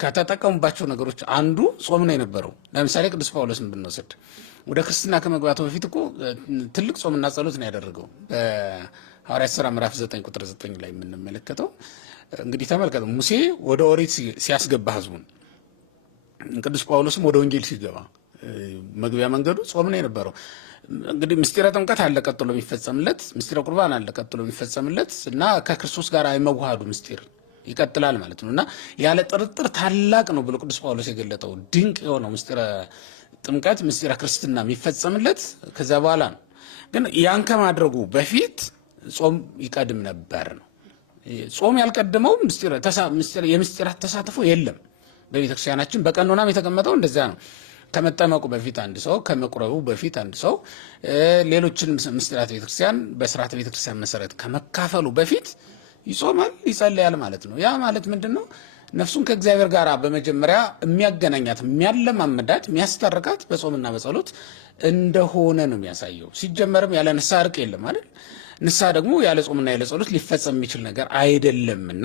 ከተጠቀሙባቸው ነገሮች አንዱ ጾም ነው የነበረው። ለምሳሌ ቅዱስ ጳውሎስን ብንወስድ ወደ ክርስትና ከመግባቱ በፊት እኮ ትልቅ ጾምና ጸሎት ነው ያደረገው። ሐዋርያት ሥራ ምዕራፍ 9 ቁጥር 9 ላይ የምንመለከተው እንግዲህ ተመልከቱ። ሙሴ ወደ ኦሪት ሲያስገባ ህዝቡን፣ ቅዱስ ጳውሎስም ወደ ወንጌል ሲገባ መግቢያ መንገዱ ጾም ነው የነበረው። እንግዲህ ምስጢረ ጥምቀት አለ ቀጥሎ የሚፈጸምለት፣ ምስጢረ ቁርባን አለ ቀጥሎ የሚፈጸምለት እና ከክርስቶስ ጋር የመዋሃዱ ምስጢር ይቀጥላል ማለት ነው። እና ያለ ጥርጥር ታላቅ ነው ብሎ ቅዱስ ጳውሎስ የገለጠው ድንቅ የሆነው ምስጢረ ጥምቀት ምስጢረ ክርስትና የሚፈጸምለት ከዛ በኋላ ነው። ግን ያን ከማድረጉ በፊት ጾም ይቀድም ነበር ነው። ጾም ያልቀደመው የምስጢራት ተሳትፎ የለም በቤተክርስቲያናችን። በቀኖናም የተቀመጠው እንደዚያ ነው። ከመጠመቁ በፊት አንድ ሰው፣ ከመቁረቡ በፊት አንድ ሰው ሌሎችን ምስጢራት ቤተክርስቲያን በስርዓተ ቤተክርስቲያን መሰረት ከመካፈሉ በፊት ይጾማል፣ ይጸልያል ማለት ነው። ያ ማለት ምንድን ነው? ነፍሱን ከእግዚአብሔር ጋር በመጀመሪያ የሚያገናኛት፣ የሚያለማመዳት፣ የሚያስታርቃት በጾምና በጸሎት እንደሆነ ነው የሚያሳየው። ሲጀመርም ያለ ንስሐ እርቅ የለም አይደል? ንስሐ ደግሞ ያለ ጾምና ያለ ጸሎት ሊፈጸም የሚችል ነገር አይደለምና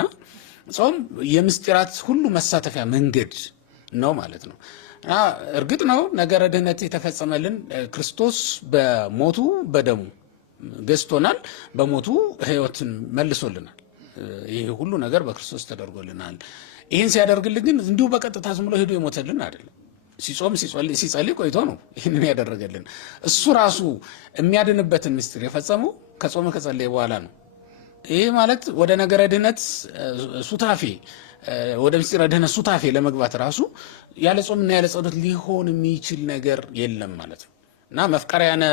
ጾም የምስጢራት ሁሉ መሳተፊያ መንገድ ነው ማለት ነው። እና እርግጥ ነው ነገረ ድህነት የተፈጸመልን ክርስቶስ በሞቱ በደሙ ገዝቶናል፣ በሞቱ ሕይወትን መልሶልናል። ይሄ ሁሉ ነገር በክርስቶስ ተደርጎልናል። ይህን ሲያደርግልን ግን እንዲሁ በቀጥታ ዝም ብሎ ሄዶ የሞተልን አይደለም። ሲጾም ሲጸልይ ቆይቶ ነው ይህንን ያደረገልን። እሱ ራሱ የሚያድንበትን ምስጢር የፈጸመው ከጾመ ከጸለየ በኋላ ነው። ይህ ማለት ወደ ነገረ ድህነት ሱታፌ፣ ወደ ምስጢረ ድህነት ሱታፌ ለመግባት ራሱ ያለ ጾምና ያለ ጸሎት ሊሆን የሚችል ነገር የለም ማለት ነው። እና መፍቀሪያነ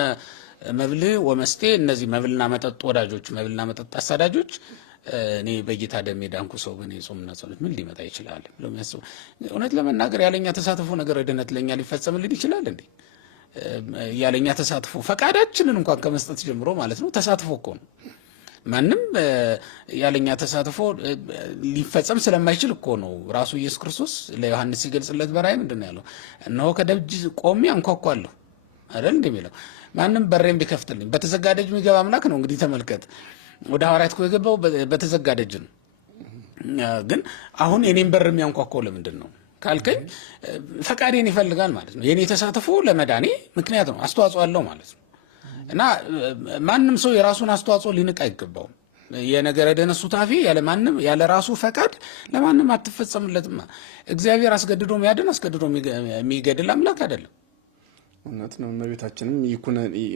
መብል ወመስቴ፣ እነዚህ መብልና መጠጥ ወዳጆች፣ መብልና መጠጥ አሳዳጆች፣ እኔ በጌታ ደም የዳንኩ ሰው ግን የጾምና ጸሎት ምን ሊመጣ ይችላል ብሎ የሚያስቡ፣ እውነት ለመናገር ያለኛ ተሳትፎ ነገረ ድህነት ለኛ ሊፈጸምልን ይችላል እንዴ? ያለኛ ተሳትፎ ፈቃዳችንን እንኳን ከመስጠት ጀምሮ ማለት ነው ተሳትፎ እኮ ነው። ማንም ያለኛ ተሳትፎ ሊፈጸም ስለማይችል እኮ ነው ራሱ ኢየሱስ ክርስቶስ ለዮሐንስ ሲገልጽለት በራእይ ምንድን ነው ያለው? እነሆ ከደጅ ቆሜ አንኳኳለሁ አይደል እንደሚለው፣ ማንም በሬን ቢከፍትልኝ። በተዘጋ ደጅ የሚገባ አምላክ ነው። እንግዲህ ተመልከት፣ ወደ ሐዋርያት እኮ የገባው በተዘጋ ደጅ ነው። ግን አሁን የኔን በር የሚያንኳኳው ለምንድን ነው ካልከኝ፣ ፈቃዴን ይፈልጋል ማለት ነው። የኔ ተሳትፎ ለመዳኔ ምክንያት ነው፣ አስተዋጽኦ አለው ማለት ነው። እና ማንም ሰው የራሱን አስተዋጽኦ ሊንቅ አይገባውም። የነገረ ድህነት ሱታፌ ያለ ራሱ ፈቃድ ለማንም አትፈጸምለትም። እግዚአብሔር አስገድዶ የሚያድን አስገድዶ የሚገድል አምላክ አይደለም። እውነት ነው። እመቤታችንም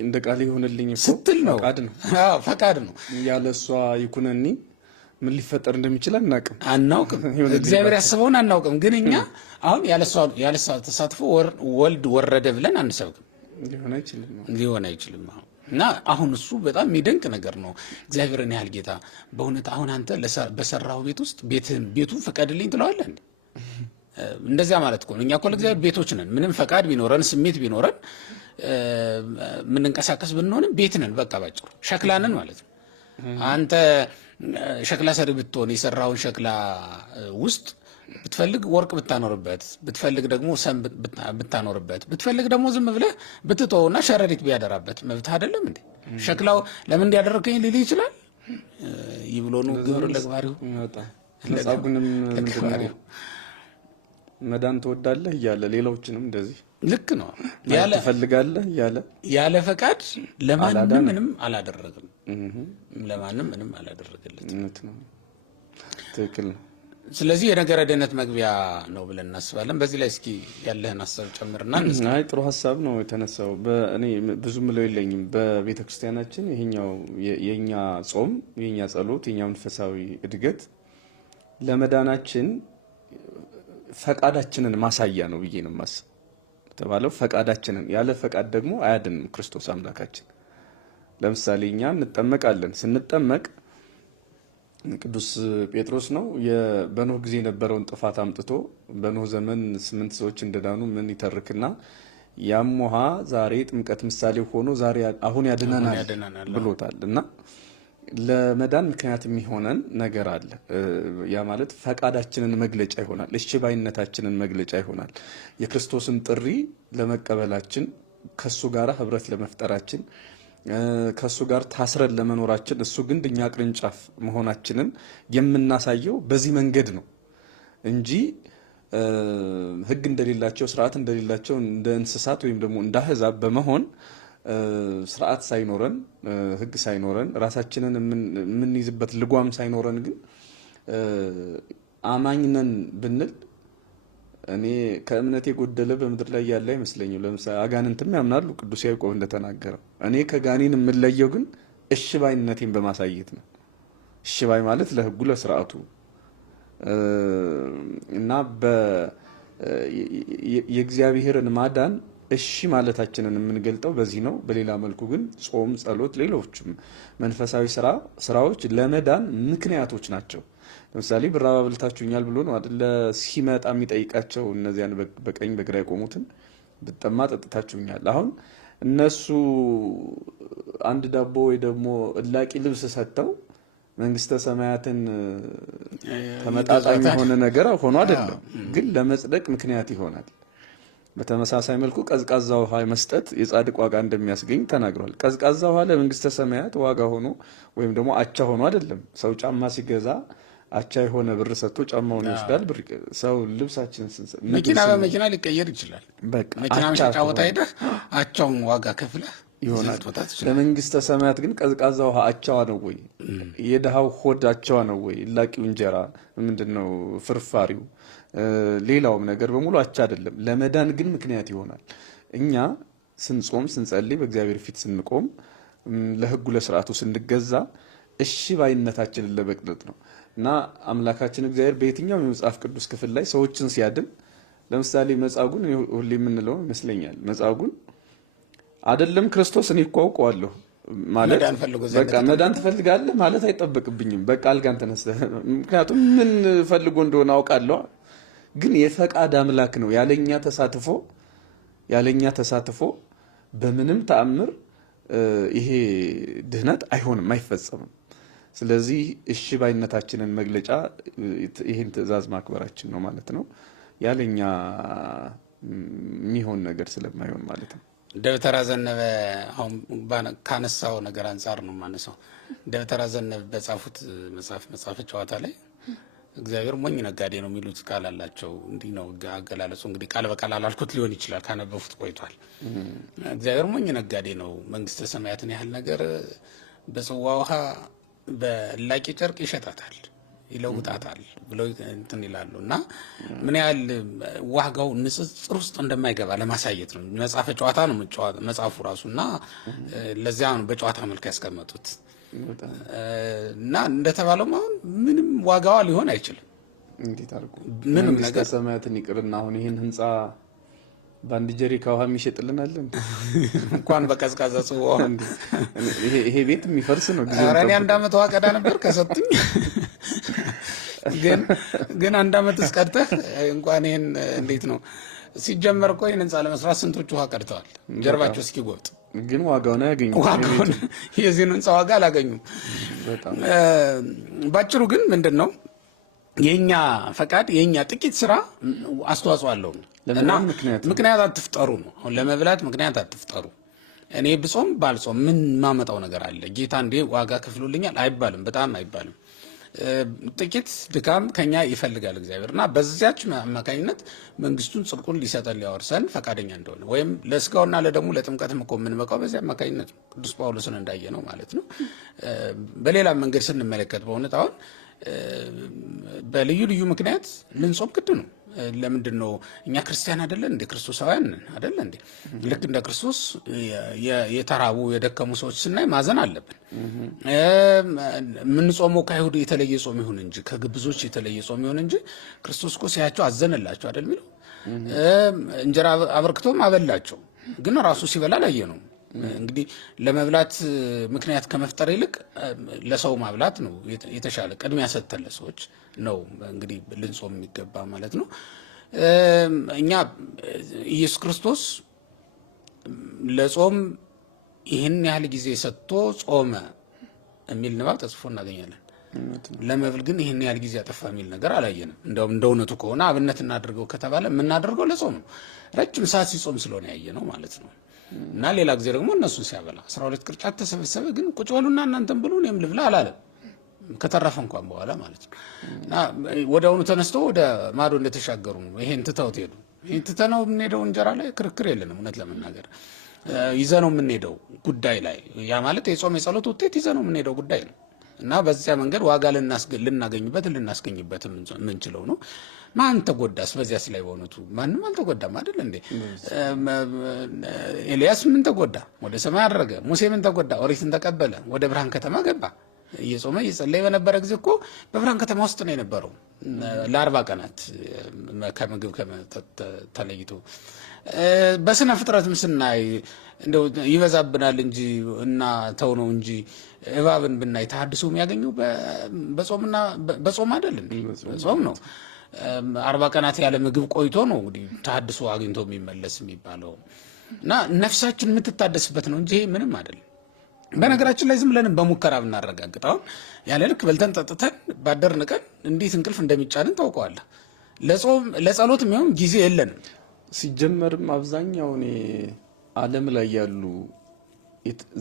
እንደ ቃል ይሁንልኝ ስትል ነው፣ ፈቃድ ነው። ያለ እሷ ይኩነኒ ምን ሊፈጠር እንደሚችል አናውቅም። እግዚአብሔር ያስበውን አናውቅም። ግን እኛ አሁን ያለ እሷ ተሳትፎ ወልድ ወረደ ብለን አንሰብክም። ሊሆን አይችልም። እና አሁን እሱ በጣም የሚደንቅ ነገር ነው። እግዚአብሔርን ያህል ጌታ በእውነት አሁን አንተ በሰራው ቤት ውስጥ ቤቱን ፍቀድልኝ ትለዋለህ እንዴ? እንደዚያ ማለት እኮ ነው። እኛ እኮ ለእግዚአብሔር ቤቶች ነን። ምንም ፈቃድ ቢኖረን ስሜት ቢኖረን የምንንቀሳቀስ ብንሆንም ቤት ነን። በቃ ባጭሩ ሸክላ ነን ማለት ነው። አንተ ሸክላ ሰሪ ብትሆን የሰራውን ሸክላ ውስጥ ብትፈልግ ወርቅ ብታኖርበት፣ ብትፈልግ ደግሞ ሰም ብታኖርበት፣ ብትፈልግ ደግሞ ዝም ብለህ ብትተውና ሸረሪት ቢያደራበት መብት አይደለም እንዴ? ሸክላው ለምን እንዲያደረገኝ ሊል ይችላል። ይብሎኑ ግብር ለግባሪው ለጻጉንም ምንድነው መዳን ትወዳለህ እያለ ሌሎችንም እንደዚህ ልክ ነው ትፈልጋለህ እያለ ያለ ፈቃድ ለማንም ምንም አላደረግም። ለማንም ምንም አላደረገለትም። ትክክል ነው። ስለዚህ የነገረ ድህነት መግቢያ ነው ብለን እናስባለን። በዚህ ላይ እስኪ ያለህን ሀሳብ ጨምርና። አይ ጥሩ ሀሳብ ነው የተነሳው። እኔ ብዙ ምለው የለኝም። በቤተ ክርስቲያናችን ይሄኛው የኛ ጾም፣ የኛ ጸሎት፣ የኛ መንፈሳዊ እድገት ለመዳናችን ፈቃዳችንን ማሳያ ነው ብዬ ነው የማስበው። ተባለው ፈቃዳችንን፣ ያለ ፈቃድ ደግሞ አያድንም ክርስቶስ አምላካችን። ለምሳሌ እኛ እንጠመቃለን። ስንጠመቅ ቅዱስ ጴጥሮስ ነው በኖህ ጊዜ የነበረውን ጥፋት አምጥቶ በኖህ ዘመን 8 ሰዎች እንደዳኑ ምን ይተርክና ያም ውሃ ዛሬ ጥምቀት ምሳሌ ሆኖ ዛሬ አሁን ያድነናል ብሎታል። እና ለመዳን ምክንያት የሚሆነን ነገር አለ። ያ ማለት ፈቃዳችንን መግለጫ ይሆናል። እሺ ባይነታችንን መግለጫ ይሆናል። የክርስቶስን ጥሪ ለመቀበላችን፣ ከሱ ጋር ህብረት ለመፍጠራችን፣ ከሱ ጋር ታስረን ለመኖራችን፣ እሱ ግን እኛ ቅርንጫፍ መሆናችንን የምናሳየው በዚህ መንገድ ነው እንጂ ህግ እንደሌላቸው፣ ስርዓት እንደሌላቸው እንደ እንስሳት ወይም ደግሞ እንደ አህዛብ በመሆን ስርዓት ሳይኖረን ህግ ሳይኖረን ራሳችንን የምንይዝበት ልጓም ሳይኖረን ግን አማኝነን ብንል እኔ ከእምነት የጎደለ በምድር ላይ ያለ አይመስለኝም። ለምሳሌ አጋንንትም ያምናሉ ቅዱስ ያዕቆብ እንደተናገረው። እኔ ከጋኔን የምለየው ግን እሺ ባይነቴን በማሳየት ነው። እሺ ባይ ማለት ለህጉ ለስርዓቱ እና የእግዚአብሔርን ማዳን እሺ ማለታችንን የምንገልጠው በዚህ ነው። በሌላ መልኩ ግን ጾም፣ ጸሎት፣ ሌሎችም መንፈሳዊ ስራዎች ለመዳን ምክንያቶች ናቸው። ለምሳሌ ብራብ አብልታችሁኛል ብሎ ነው አይደል ሲመጣ የሚጠይቃቸው እነዚያን በቀኝ በግራ የቆሙትን ብጠማ ጠጥታችሁኛል። አሁን እነሱ አንድ ዳቦ ወይ ደግሞ እላቂ ልብስ ሰጥተው መንግስተ ሰማያትን ተመጣጣኝ የሆነ ነገር ሆኖ አይደለም፣ ግን ለመጽደቅ ምክንያት ይሆናል። በተመሳሳይ መልኩ ቀዝቃዛ ውሃ መስጠት የጻድቅ ዋጋ እንደሚያስገኝ ተናግሯል። ቀዝቃዛ ውሃ ለመንግስተ ሰማያት ዋጋ ሆኖ ወይም ደግሞ አቻ ሆኖ አይደለም። ሰው ጫማ ሲገዛ አቻ የሆነ ብር ሰጥቶ ጫማውን ይወስዳል። ብር ሰው ልብሳችንን ስንሰጥ መኪና በመኪና ሊቀየር ይችላል። በቃ መኪና መሸጫ ቦታ ሄደህ አቻውን ዋጋ ከፍለህ ይሆናል። ለመንግስተ ሰማያት ግን ቀዝቃዛ ውሃ አቻዋ ነው ወይ? የድሃው ሆድ አቻዋ ነው ወይ? ላቂው እንጀራ ምንድነው? ፍርፋሪው ሌላውም ነገር በሙሉ አቻ አይደለም። ለመዳን ግን ምክንያት ይሆናል። እኛ ስንጾም፣ ስንጸልይ፣ በእግዚአብሔር ፊት ስንቆም፣ ለህጉ ለስርዓቱ ስንገዛ እሺ ባይነታችንን ለመግለጥ ነው እና አምላካችን እግዚአብሔር በየትኛውም የመጽሐፍ ቅዱስ ክፍል ላይ ሰዎችን ሲያድን፣ ለምሳሌ መጻጉዕን ሁሌ የምንለው ይመስለኛል። መጻጉዕን አይደለም ክርስቶስ እኔ እኮ አውቀዋለሁ ማለት በቃ መዳን ትፈልጋለህ ማለት አይጠበቅብኝም። በቃ አልጋን ተነስተህ ምክንያቱም ምን ፈልጎ እንደሆነ አውቃለሁ። ግን የፈቃድ አምላክ ነው። ያለኛ ተሳትፎ በምንም ተአምር ይሄ ድህነት አይሆንም፣ አይፈጸምም። ስለዚህ እሺ ባይነታችንን መግለጫ ይሄን ትእዛዝ ማክበራችን ነው ማለት ነው። ያለኛ የሚሆን ነገር ስለማይሆን ማለት ነው። ደብተራ ዘነበ አሁን ካነሳው ነገር አንጻር ነው ማነሳው። ደብተራ ዘነበ በጻፉት መጽሐፍ ጨዋታ ላይ እግዚአብሔር ሞኝ ነጋዴ ነው የሚሉት ቃል አላቸው። እንዲህ ነው አገላለጹ። እንግዲህ ቃል በቃል አላልኩት ሊሆን ይችላል፣ ካነበፉት ቆይቷል። እግዚአብሔር ሞኝ ነጋዴ ነው፣ መንግስተ ሰማያትን ያህል ነገር በጽዋ ውሃ በላቂ ጨርቅ ይሸጣታል፣ ይለውጣታል ብለው እንትን ይላሉ። እና ምን ያህል ዋጋው ንጽጽር ውስጥ እንደማይገባ ለማሳየት ነው። መጽሐፈ ጨዋታ ነው መጽሐፉ ራሱ እና ለዚያ ነው በጨዋታ መልክ ያስቀመጡት። እና እንደተባለው አሁን ምንም ዋጋዋ ሊሆን አይችልም። እንዴት አድርጎ ምንም ነገር ሰማያትን ይቅርና አሁን ይሄን ህንጻ በአንድ ጀሪካ ውሃ የሚሸጥልናል እንኳን በቀዝቃዛ ጽዋ ይሄ ቤት የሚፈርስ ነው። ኧረ እኔ 1 ዓመት ውሃ ቀዳ ነበር ከሰጡኝ። ግን 1 ዓመት እስቀድተህ እንኳን ይሄን እንዴት ነው ሲጀመር እኮ ይሄን ህንጻ ለመስራት ስንቶች ውሃ ቀድተዋል ጀርባቸው እስኪጎብጥ፣ ግን ዋጋውን አያገኙም። የዚህን ህንጻ ዋጋ አላገኙም። ባጭሩ ግን ምንድነው የኛ ፈቃድ የኛ ጥቂት ስራ አስተዋጽኦ አለው እና ምክንያት አትፍጠሩ ነው። አሁን ለመብላት ምክንያት አትፍጠሩ። እኔ ብጾም ባልጾም ምን ማመጣው ነገር አለ? ጌታ እንዴ ዋጋ ከፍሎልኛል አይባልም፣ በጣም አይባልም። ጥቂት ድካም ከኛ ይፈልጋል እግዚአብሔር እና በዚያች አማካኝነት መንግስቱን ጽድቁን ሊሰጠን ሊያወርሰን ፈቃደኛ እንደሆነ ወይም ለስጋውና ለደሙ ለጥምቀትም እኮ የምንበቃው በዚያ አማካኝነት ነው። ቅዱስ ጳውሎስን እንዳየ ነው ማለት ነው። በሌላ መንገድ ስንመለከት በእውነት አሁን በልዩ ልዩ ምክንያት ልንጾም ግድ ነው። ለምንድን ነው? እኛ ክርስቲያን አይደለን እንዴ? ክርስቶሳውያን አይደለን እንዴ? ልክ እንደ ክርስቶስ የተራቡ የደከሙ ሰዎች ስናይ ማዘን አለብን። የምንጾመው ከአይሁድ የተለየ ጾም ይሁን እንጂ ከግብዞች የተለየ ጾም ይሁን እንጂ ክርስቶስ እኮ ሲያቸው አዘነላቸው አይደል የሚለው። እንጀራ አበርክቶም አበላቸው፣ ግን ራሱ ሲበላ ላየ ነው። እንግዲህ ለመብላት ምክንያት ከመፍጠር ይልቅ ለሰው ማብላት ነው የተሻለ። ቅድሚያ ሰጥተን ለሰዎች ነው እንግዲህ ልንጾም የሚገባ ማለት ነው። እኛ ኢየሱስ ክርስቶስ ለጾም ይህን ያህል ጊዜ ሰጥቶ ጾመ የሚል ንባብ ተጽፎ እናገኛለን። ለመብል ግን ይህን ያህል ጊዜ ያጠፋ የሚል ነገር አላየንም። እንደውም እንደ እውነቱ ከሆነ አብነት እናድርገው ከተባለ የምናደርገው ለጾም ነው። ረጅም ሰዓት ሲጾም ስለሆነ ያየ ነው ማለት ነው። እና ሌላ ጊዜ ደግሞ እነሱን ሲያበላ 12 ቅርጫት ተሰበሰበ። ግን ቁጭ በሉና እናንተም ብሉ እኔም ልብላ አላለም፣ ከተረፈ እንኳን በኋላ ማለት ነው። እና ወዲያውኑ ተነስተው ወደ ማዶ እንደተሻገሩ ነው። ይሄን ትተውት ሄዱ። ይሄን ትተነው የምንሄደው እንጀራ ላይ ክርክር የለንም እውነት ለመናገር። ይዘነው የምንሄደው ጉዳይ ላይ ያ ማለት የጾም የጸሎት ውጤት ይዘነው የምንሄደው ጉዳይ ነው እና በዚያ መንገድ ዋጋ ልናስገኝበት የምንችለው ነው። ማን ተጎዳስ? በዚያስ ላይ በእውነቱ ማንም አልተጎዳም አይደል እንዴ? ኤልያስ ምን ተጎዳ? ወደ ሰማይ አረገ። ሙሴ ምን ተጎዳ? ኦሪትን ተቀበለ፣ ወደ ብርሃን ከተማ ገባ። እየጾመ እየጸለየ በነበረ ጊዜ እኮ በብርሃን ከተማ ውስጥ ነው የነበረው ለ40 ቀናት ከምግብ ተለይቶ። በስነ ፍጥረትም ስናይ እንደው ይበዛብናል እንጂ እና ተው ነው እንጂ እባብን ብናይ ተሐድሶ የሚያገኘው በጾም አይደል እንዴ? በጾም ነው። 40 ቀናት ያለ ምግብ ቆይቶ ነው እንግዲህ ተሐድሶ አግኝቶ የሚመለስ የሚባለው እና ነፍሳችን የምትታደስበት ነው እንጂ ምንም አይደለም። በነገራችን ላይ ዝም ብለን በሙከራ ብናረጋግጠው ያለ ልክ በልተን ጠጥተን ባደርን ቀን እንዴት እንቅልፍ እንደሚጫንን ታውቀዋለህ። ለጸሎት የሚሆን ጊዜ የለንም። ሲጀመርም አብዛኛው ዓለም ላይ ያሉ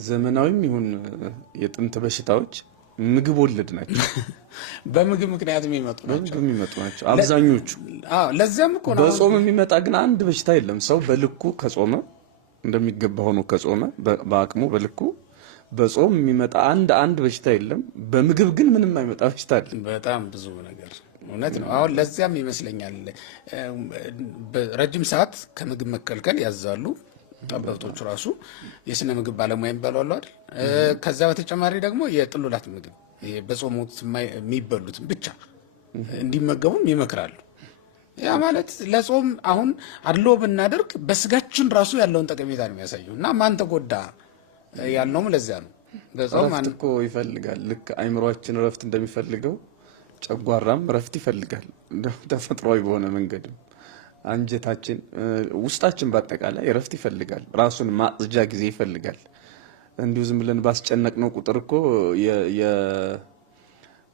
ዘመናዊም ይሁን የጥንት በሽታዎች ምግብ ወለድ ናቸው። በምግብ ምክንያት የሚመጡ ናቸው አብዛኞቹ። ለዚያም እኮ ነው በጾም የሚመጣ ግን አንድ በሽታ የለም። ሰው በልኩ ከጾመ እንደሚገባ ሆኖ ከጾመ በአቅሙ በልኩ በጾም የሚመጣ አንድ በሽታ የለም። በምግብ ግን ምንም አይመጣ በሽታ አለ። በጣም ብዙ ነገር እውነት ነው። አሁን ለዚያም ይመስለኛል ረጅም ሰዓት ከምግብ መከልከል ያዛሉ ጠበብቶቹ ራሱ የስነ ምግብ ባለሙያ የሚባሉ አሉ አይደል? ከዛ በተጨማሪ ደግሞ የጥሉላት ምግብ በጾም ወቅት የሚበሉትን ብቻ እንዲመገቡም ይመክራሉ። ያ ማለት ለጾም አሁን አድሎ ብናደርግ በስጋችን ራሱ ያለውን ጠቀሜታ ነው የሚያሳየው። እና ማን ተጎዳ ያልነውም ለዚያ ነው። በጾም ረፍት እኮ ይፈልጋል። ልክ አይምሯችን ረፍት እንደሚፈልገው ጨጓራም ረፍት ይፈልጋል። ተፈጥሯዊ በሆነ መንገድም አንጀታችን፣ ውስጣችን በአጠቃላይ ረፍት ይፈልጋል። ራሱን ማጽጃ ጊዜ ይፈልጋል። እንዲሁ ዝም ብለን ባስጨነቅነው ቁጥር እኮ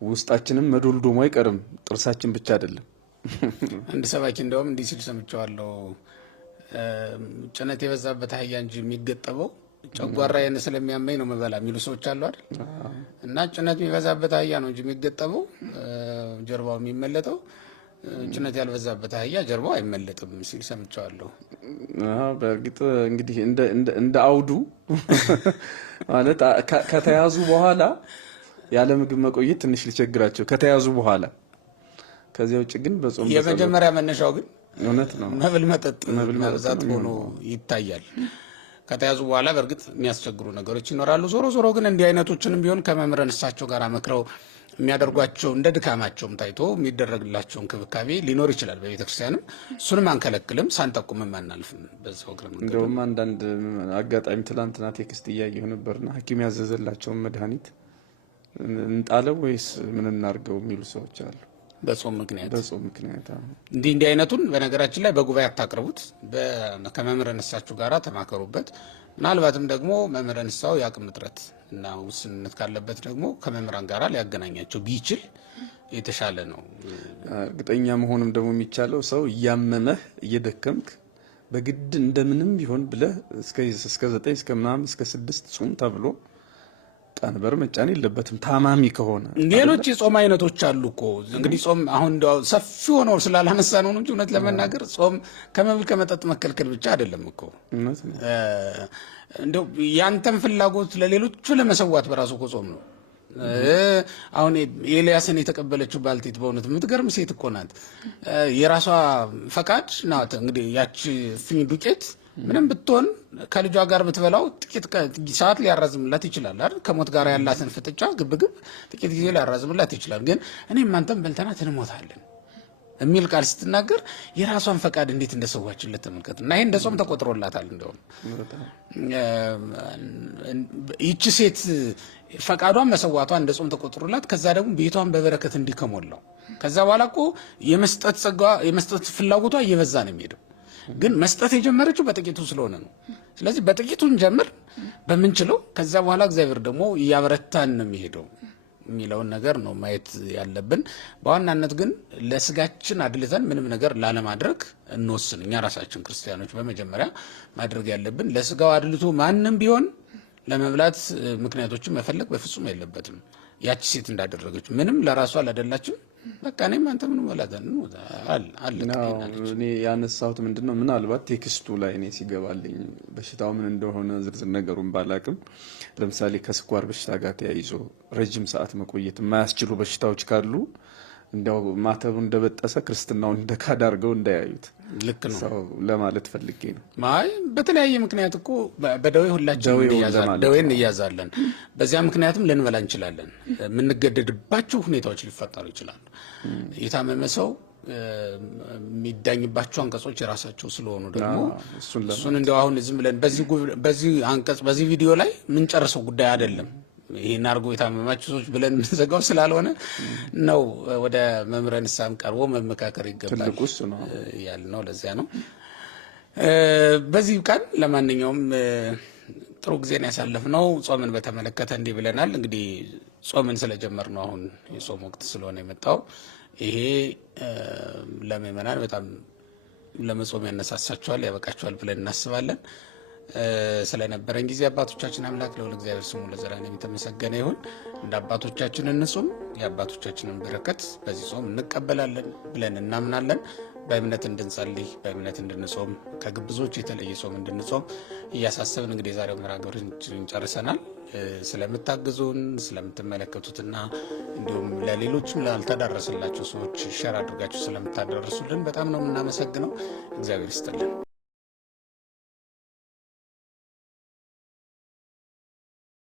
ውስጣችንም መዶልዶሙ አይቀርም። ጥርሳችን ብቻ አይደለም። አንድ ሰባኪ እንደውም እንዲህ ሲል ሰምቼዋለሁ። ጭነት የበዛበት አህያ እንጂ የሚገጠበው ጨጓራዬን ስለሚያመኝ ነው መበላ የሚሉ ሰዎች አሉ አይደል? እና ጭነት የሚበዛበት አህያ ነው እንጂ የሚገጠበው ጀርባው የሚመለጠው፣ ጭነት ያልበዛበት አህያ ጀርባው አይመለጥም ሲል ሰምቼዋለሁ። በእርግጥ እንግዲህ እንደ አውዱ ማለት ከተያዙ በኋላ ያለ ምግብ መቆየት ትንሽ ሊቸግራቸው ከተያዙ በኋላ። ከዚያ ውጭ ግን በጾም የመጀመሪያ መነሻው ግን እውነት ነው መብል መጠጥ መብዛት ሆኖ ይታያል። ከተያዙ በኋላ በእርግጥ የሚያስቸግሩ ነገሮች ይኖራሉ። ዞሮ ግን እንዲህ አይነቶችንም ቢሆን ከመምህራን እሳቸው ጋር መክረው የሚያደርጓቸው እንደ ድካማቸውም ታይቶ የሚደረግላቸው እንክብካቤ ሊኖር ይችላል በቤተክርስቲያንም። እሱንም አንከለክልም፣ ሳንጠቁምም አናልፍም። በዛው ግረ መንገድ እንደውም አንዳንድ አጋጣሚ ትላንትና ቴክስት እያየሁ ነበርና ሐኪም ያዘዘላቸውን መድኃኒት እንጣለው ወይስ ምን እናርገው የሚሉ ሰዎች አሉ። በጾም ምክንያት እንዲህ አይነቱን በነገራችን ላይ በጉባኤ አታቅርቡት። ከመምህረ ንስሐችሁ ጋር ተማከሩበት። ምናልባትም ደግሞ መምህረ ንስሐው የአቅም እጥረት እና ውስንነት ካለበት ደግሞ ከመምህራን ጋር ሊያገናኛቸው ቢችል የተሻለ ነው። እርግጠኛ መሆንም ደግሞ የሚቻለው ሰው እያመመህ እየደከምክ በግድ እንደምንም ቢሆን ብለህ እስከ 9 እስከ 6 ጾም ተብሎ ቀንበር መጫን የለበትም። ታማሚ ከሆነ ሌሎች የጾም አይነቶች አሉ እኮ እንግዲህ ጾም አሁን ሰፊ ሆኖ ስላላነሳ ነው እንጂ እውነት ለመናገር ጾም ከመብል ከመጠጥ መከልከል ብቻ አይደለም እኮ። እንደው ያንተን ፍላጎት ለሌሎቹ ለመሰዋት በራሱ እኮ ጾም ነው። አሁን ኤልያስን የተቀበለችው ባልቴት በእውነት የምትገርም ሴት እኮ ናት። የራሷ ፈቃድ ናት እንግዲህ ያቺ ፍኝ ዱቄት ምንም ብትሆን ከልጇ ጋር ብትበላው ጥቂት ሰዓት ሊያራዝምላት ይችላል አይደል? ከሞት ጋር ያላትን ፍጥጫ ግብግብ ጥቂት ጊዜ ሊያራዝምላት ይችላል። ግን እኔም አንተም በልተናት እንሞታለን የሚል ቃል ስትናገር የራሷን ፈቃድ እንዴት እንደሰዋችለት ተመልከት። እና ይሄ እንደ ጾም ተቆጥሮላታል። እንደውም ይቺ ሴት ፈቃዷን መሰዋቷ እንደ ጾም ተቆጥሮላት፣ ከዛ ደግሞ ቤቷን በበረከት እንዲከሞላው ከዛ በኋላ እኮ የመስጠት ጸጋ የመስጠት ፍላጎቷ እየበዛ ነው የሚሄደው። ግን መስጠት የጀመረችው በጥቂቱ ስለሆነ ነው። ስለዚህ በጥቂቱ እንጀምር በምንችለው፣ ከዛ በኋላ እግዚአብሔር ደግሞ እያበረታን ነው የሚሄደው የሚለውን ነገር ነው ማየት ያለብን። በዋናነት ግን ለስጋችን አድልተን ምንም ነገር ላለማድረግ እንወስን። እኛ ራሳችን ክርስቲያኖች በመጀመሪያ ማድረግ ያለብን ለስጋው አድልቶ ማንም ቢሆን ለመብላት ምክንያቶችን መፈለግ በፍጹም የለበትም። ያቺ ሴት እንዳደረገችው ምንም ለራሷ አላደላችም። በቃ እኔም አንተ ምን ወላደን አለ። እኔ ያነሳሁት ምንድነው ምናልባት ቴክስቱ ላይ እኔ ሲገባልኝ በሽታው ምን እንደሆነ ዝርዝር ነገሩን ባላቅም፣ ለምሳሌ ከስኳር በሽታ ጋር ተያይዞ ረጅም ሰዓት መቆየት የማያስችሉ በሽታዎች ካሉ እንዲያው ማተቡ እንደበጠሰ ክርስትናውን እንደካድ አድርገው እንዳያዩት ልክ ነው ለማለት ፈልጌ ነው። ማይ በተለያየ ምክንያት እኮ በደዌ ሁላችንም ደዌ እንያዛለን። በዚያ ምክንያትም ልንበላ እንችላለን። የምንገደድባቸው ሁኔታዎች ሊፈጠሩ ይችላሉ። የታመመ ሰው የሚዳኝባቸው አንቀጾች የራሳቸው ስለሆኑ ደግሞ እሱን እንደው አሁን ዝም ብለን በዚህ አንቀጽ በዚህ ቪዲዮ ላይ የምንጨርሰው ጉዳይ አይደለም። ይሄን አድርጎ የታመማችሁ ሰዎች ብለን የምንዘጋው ስላልሆነ ነው። ወደ መምህረ ንስሐም ቀርቦ መመካከር ይገባል ያልነው ለዚያ ነው። በዚህ ቀን ለማንኛውም ጥሩ ጊዜን ያሳለፍነው ጾምን በተመለከተ እንዲህ ብለናል። እንግዲህ ጾምን ስለጀመርነው አሁን የጾም ወቅት ስለሆነ የመጣው ይሄ ለምእመናን በጣም ለመጾም ያነሳሳቸዋል፣ ያበቃቸዋል ብለን እናስባለን። ስለነበረን ጊዜ አባቶቻችን አምላክ ለሁሉ እግዚአብሔር ስሙ ለዘላለም የተመሰገነ ይሁን። እንደ አባቶቻችን እንጾም፣ የአባቶቻችንን በረከት በዚህ ጾም እንቀበላለን ብለን እናምናለን። በእምነት እንድንጸልይ፣ በእምነት እንድንጾም፣ ከግብዞች የተለየ ጾም እንድንጾም እያሳሰብን እንግዲህ የዛሬው መርሃ ግብራችንን ጨርሰናል። ስለምታግዙን ስለምትመለከቱትና እንዲሁም ለሌሎችም ላልተዳረሰላቸው ሰዎች ሸር አድርጋችሁ ስለምታደርሱልን በጣም ነው የምናመሰግነው። እግዚአብሔር ይስጥልን።